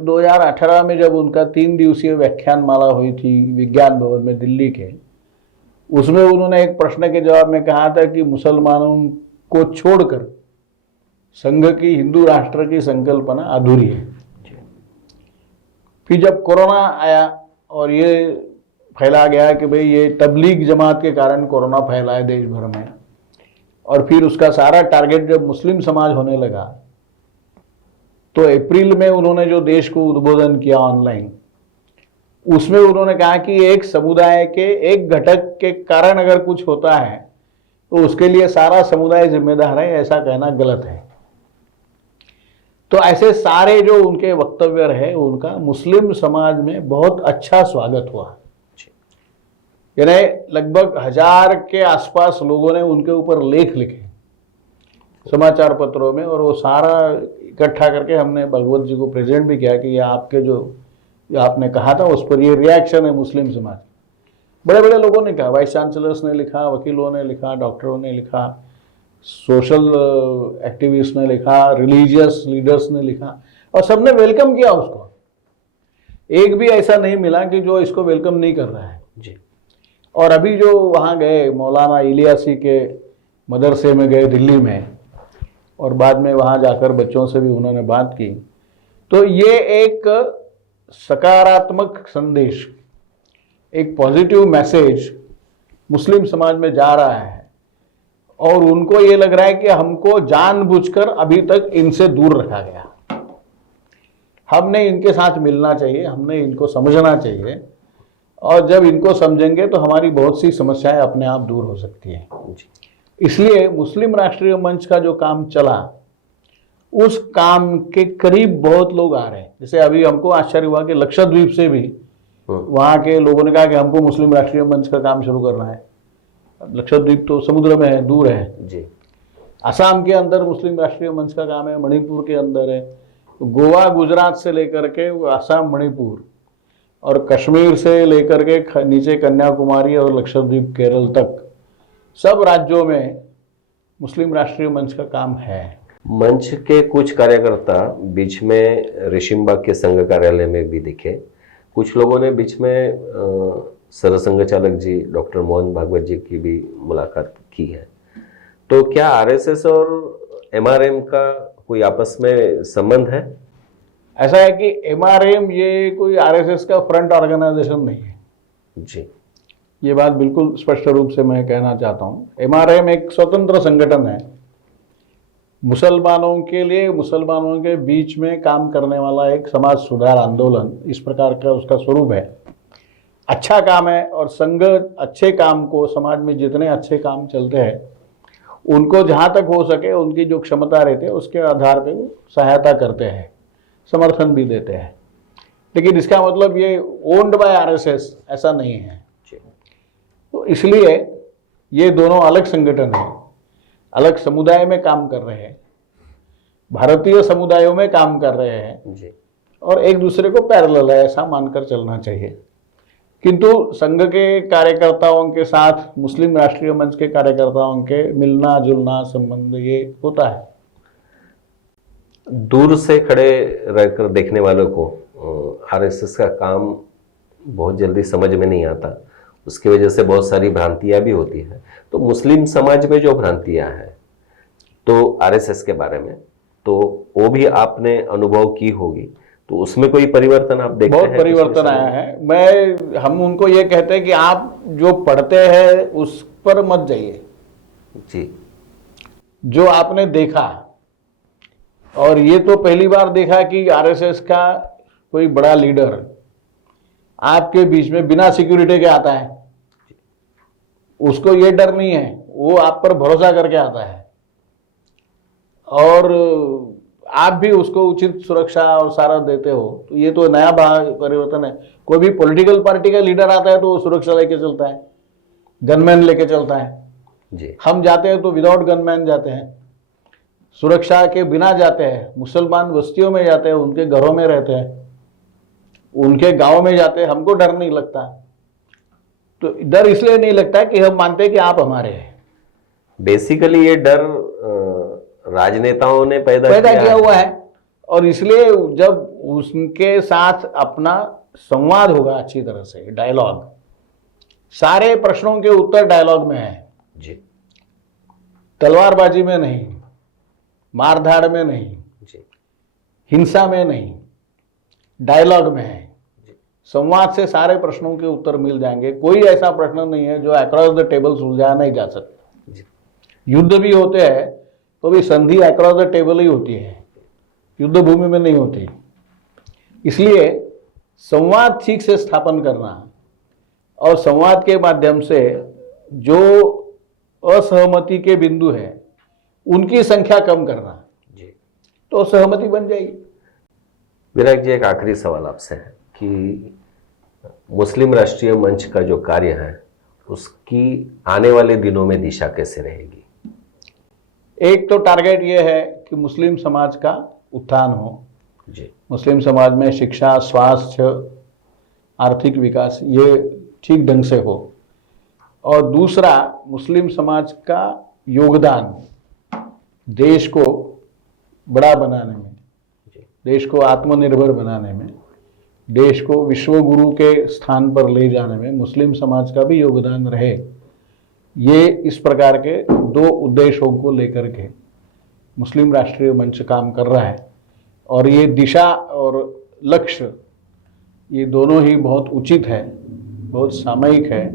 2018 में जब उनका 3 दिवसीय व्याख्यान माला हुई थी विज्ञान भवन में दिल्ली के, उसमें उन्होंने एक प्रश्न के जवाब में कहा था कि मुसलमानों को छोड़कर संघ की, हिंदू राष्ट्र की संकल्पना अधूरी है। फिर जब कोरोना आया और ये फैला गया कि भाई ये तबलीग जमात के कारण कोरोना फैला है देश भर में, और फिर उसका सारा टारगेट जब मुस्लिम समाज होने लगा, तो अप्रैल में उन्होंने जो देश को उद्बोधन किया ऑनलाइन, उसमें उन्होंने कहा कि एक समुदाय के एक घटक के कारण अगर कुछ होता है तो उसके लिए सारा समुदाय जिम्मेदार है, ऐसा कहना गलत है। तो ऐसे सारे जो उनके वक्तव्य रहे, उनका मुस्लिम समाज में बहुत अच्छा स्वागत हुआ। यानी लगभग 1000 के आसपास लोगों ने उनके ऊपर लेख लिखे समाचार पत्रों में, और वो सारा इकट्ठा करके हमने भगवत जी को प्रेजेंट भी किया कि ये आपके जो आपने कहा था उस पर ये रिएक्शन है मुस्लिम समाज। बड़े बड़े लोगों ने कहा, वाइस चांसलर्स ने लिखा, वकीलों ने लिखा, डॉक्टरों ने लिखा, सोशल एक्टिविस्ट ने लिखा, रिलीजियस लीडर्स ने लिखा, और सबने वेलकम किया उसको। एक भी ऐसा नहीं मिला कि जो इसको वेलकम नहीं कर रहा है जी। और अभी जो वहाँ गए, मौलाना इलियासी के मदरसे में गए दिल्ली में, और बाद में वहाँ जाकर बच्चों से भी उन्होंने बात की, तो ये एक सकारात्मक संदेश, एक पॉजिटिव मैसेज मुस्लिम समाज में जा रहा है, और उनको ये लग रहा है कि हमको जानबूझकर अभी तक इनसे दूर रखा गया। हमने इनके साथ मिलना चाहिए, हमने इनको समझना चाहिए, और जब इनको समझेंगे तो हमारी बहुत सी समस्याएं अपने आप दूर हो सकती हैं। इसलिए मुस्लिम राष्ट्रीय मंच का जो काम चला, उस काम के करीब बहुत लोग आ रहे हैं। जैसे अभी हमको आश्चर्य हुआ कि लक्षद्वीप से भी वहाँ के लोगों ने कहा कि हमको मुस्लिम राष्ट्रीय मंच का काम शुरू करना है। लक्षद्वीप तो समुद्र में है, दूर है जी। असम के अंदर मुस्लिम राष्ट्रीय मंच का काम है, मणिपुर के अंदर है, गोवा गुजरात से लेकर के असम, मणिपुर, और कश्मीर से लेकर के नीचे कन्याकुमारी और लक्षद्वीप, केरल तक, सब राज्यों में मुस्लिम राष्ट्रीय मंच का काम है। मंच के कुछ कार्यकर्ता बीच में रेशिमबाग के संघ कार्यालय में भी दिखे। कुछ लोगों ने बीच में सरसंघ चालक जी डॉक्टर मोहन भागवत जी की भी मुलाकात की है। तो क्या आरएसएस और एमआरएम का कोई आपस में संबंध है? ऐसा है कि एमआरएम ये कोई आरएसएस का फ्रंट ऑर्गेनाइजेशन नहीं है जी। ये बात बिल्कुल स्पष्ट रूप से मैं कहना चाहता हूँ। एमआरएम एक स्वतंत्र संगठन है, मुसलमानों के लिए, मुसलमानों के बीच में काम करने वाला एक समाज सुधार आंदोलन, इस प्रकार का उसका स्वरूप है। अच्छा काम है और संघ अच्छे काम को, समाज में जितने अच्छे काम चलते हैं उनको जहाँ तक हो सके उनकी जो क्षमता रहती है उसके आधार पे वो सहायता करते हैं, समर्थन भी देते हैं। लेकिन इसका मतलब ये ओन्ड बाय आरएसएस ऐसा नहीं है। तो इसलिए ये दोनों अलग संगठन हैं, अलग समुदाय में काम कर रहे हैं, भारतीय समुदायों में काम कर रहे हैं जी। और एक दूसरे को पैरेलल है ऐसा मानकर चलना चाहिए। किंतु संघ के कार्यकर्ताओं के साथ मुस्लिम राष्ट्रीय मंच के कार्यकर्ताओं के मिलना जुलना संबंध ये होता है। दूर से खड़े रहकर देखने वालों को आरएसएस का काम बहुत जल्दी समझ में नहीं आता, उसकी वजह से बहुत सारी भ्रांतियां भी होती हैं। तो मुस्लिम समाज में जो भ्रांतियां हैं तो आरएसएस के बारे में, तो वो भी आपने अनुभव की होगी, तो उसमें कोई परिवर्तन आप देखते हैं? बहुत परिवर्तन आया है। हम उनको ये कहते हैं कि आप जो पढ़ते हैं उस पर मत जाइए जी। जो आपने देखा, और ये तो पहली बार देखा कि आरएसएस का कोई बड़ा लीडर आपके बीच में बिना सिक्योरिटी के आता है। उसको ये डर नहीं है, वो आप पर भरोसा करके आता है और आप भी उसको उचित सुरक्षा और सारा देते हो। तो ये तो नया परिवर्तन है। कोई भी पॉलिटिकल पार्टी का लीडर आता है तो वो सुरक्षा लेके चलता है, गनमैन लेके चलता है जी। हम जाते हैं तो विदाउट गनमैन जाते हैं, सुरक्षा के बिना जाते हैं। मुसलमान बस्तियों में जाते हैं, उनके घरों में रहते हैं, उनके गांव में जाते हैं, हमको डर नहीं लगता। तो डर इसलिए नहीं लगता कि हम मानते हैं कि आप हमारे हैं। बेसिकली ये डर राजनेताओं ने पैदा किया हुआ है और इसलिए जब उनके साथ अपना संवाद होगा अच्छी तरह से, डायलॉग, सारे प्रश्नों के उत्तर डायलॉग में है जी। तलवारबाजी में नहीं, मारधाड़ में नहीं जी। हिंसा में नहीं, डायलॉग में है। संवाद से सारे प्रश्नों के उत्तर मिल जाएंगे। कोई ऐसा प्रश्न नहीं है जो अक्रॉस द टेबल सुलझाया नहीं जा सकता। युद्ध भी होते हैं तो भी संधि अक्रॉस द टेबल ही होती है, युद्ध भूमि में नहीं होती। इसलिए संवाद ठीक से स्थापन करना और संवाद के माध्यम से जो असहमति के बिंदु है उनकी संख्या कम करना जी, तो सहमति बन जाएगी। विराग जी, एक आखिरी सवाल आपसे है कि मुस्लिम राष्ट्रीय मंच का जो कार्य है उसकी आने वाले दिनों में दिशा कैसे रहेगी? एक तो टारगेट ये है कि मुस्लिम समाज का उत्थान हो जी। मुस्लिम समाज में शिक्षा, स्वास्थ्य, आर्थिक विकास ये ठीक ढंग से हो। और दूसरा, मुस्लिम समाज का योगदान देश को बड़ा बनाने में, देश को आत्मनिर्भर बनाने में, देश को विश्व गुरु के स्थान पर ले जाने में मुस्लिम समाज का भी योगदान रहे। ये इस प्रकार के दो उद्देश्यों को लेकर के मुस्लिम राष्ट्रीय मंच काम कर रहा है और ये दिशा और लक्ष्य ये दोनों ही बहुत उचित है, बहुत सामयिक है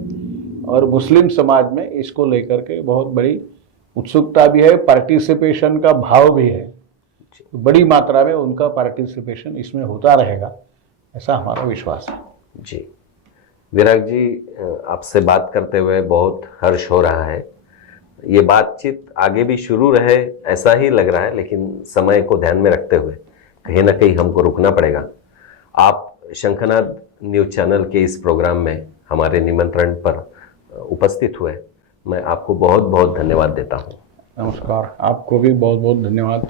और मुस्लिम समाज में इसको लेकर के बहुत बड़ी उत्सुकता भी है, पार्टिसिपेशन का भाव भी है। बड़ी मात्रा में उनका पार्टिसिपेशन इसमें होता रहेगा, ऐसा हमारा विश्वास है। जी विराग जी, आपसे बात करते हुए बहुत हर्ष हो रहा है। ये बातचीत आगे भी शुरू रहे ऐसा ही लग रहा है, लेकिन समय को ध्यान में रखते हुए कहीं ना कहीं हमको रुकना पड़ेगा। आप शंखनाद न्यूज़ चैनल के इस प्रोग्राम में हमारे निमंत्रण पर उपस्थित हुए, मैं आपको बहुत बहुत धन्यवाद देता हूँ। नमस्कार, आपको भी बहुत बहुत धन्यवाद।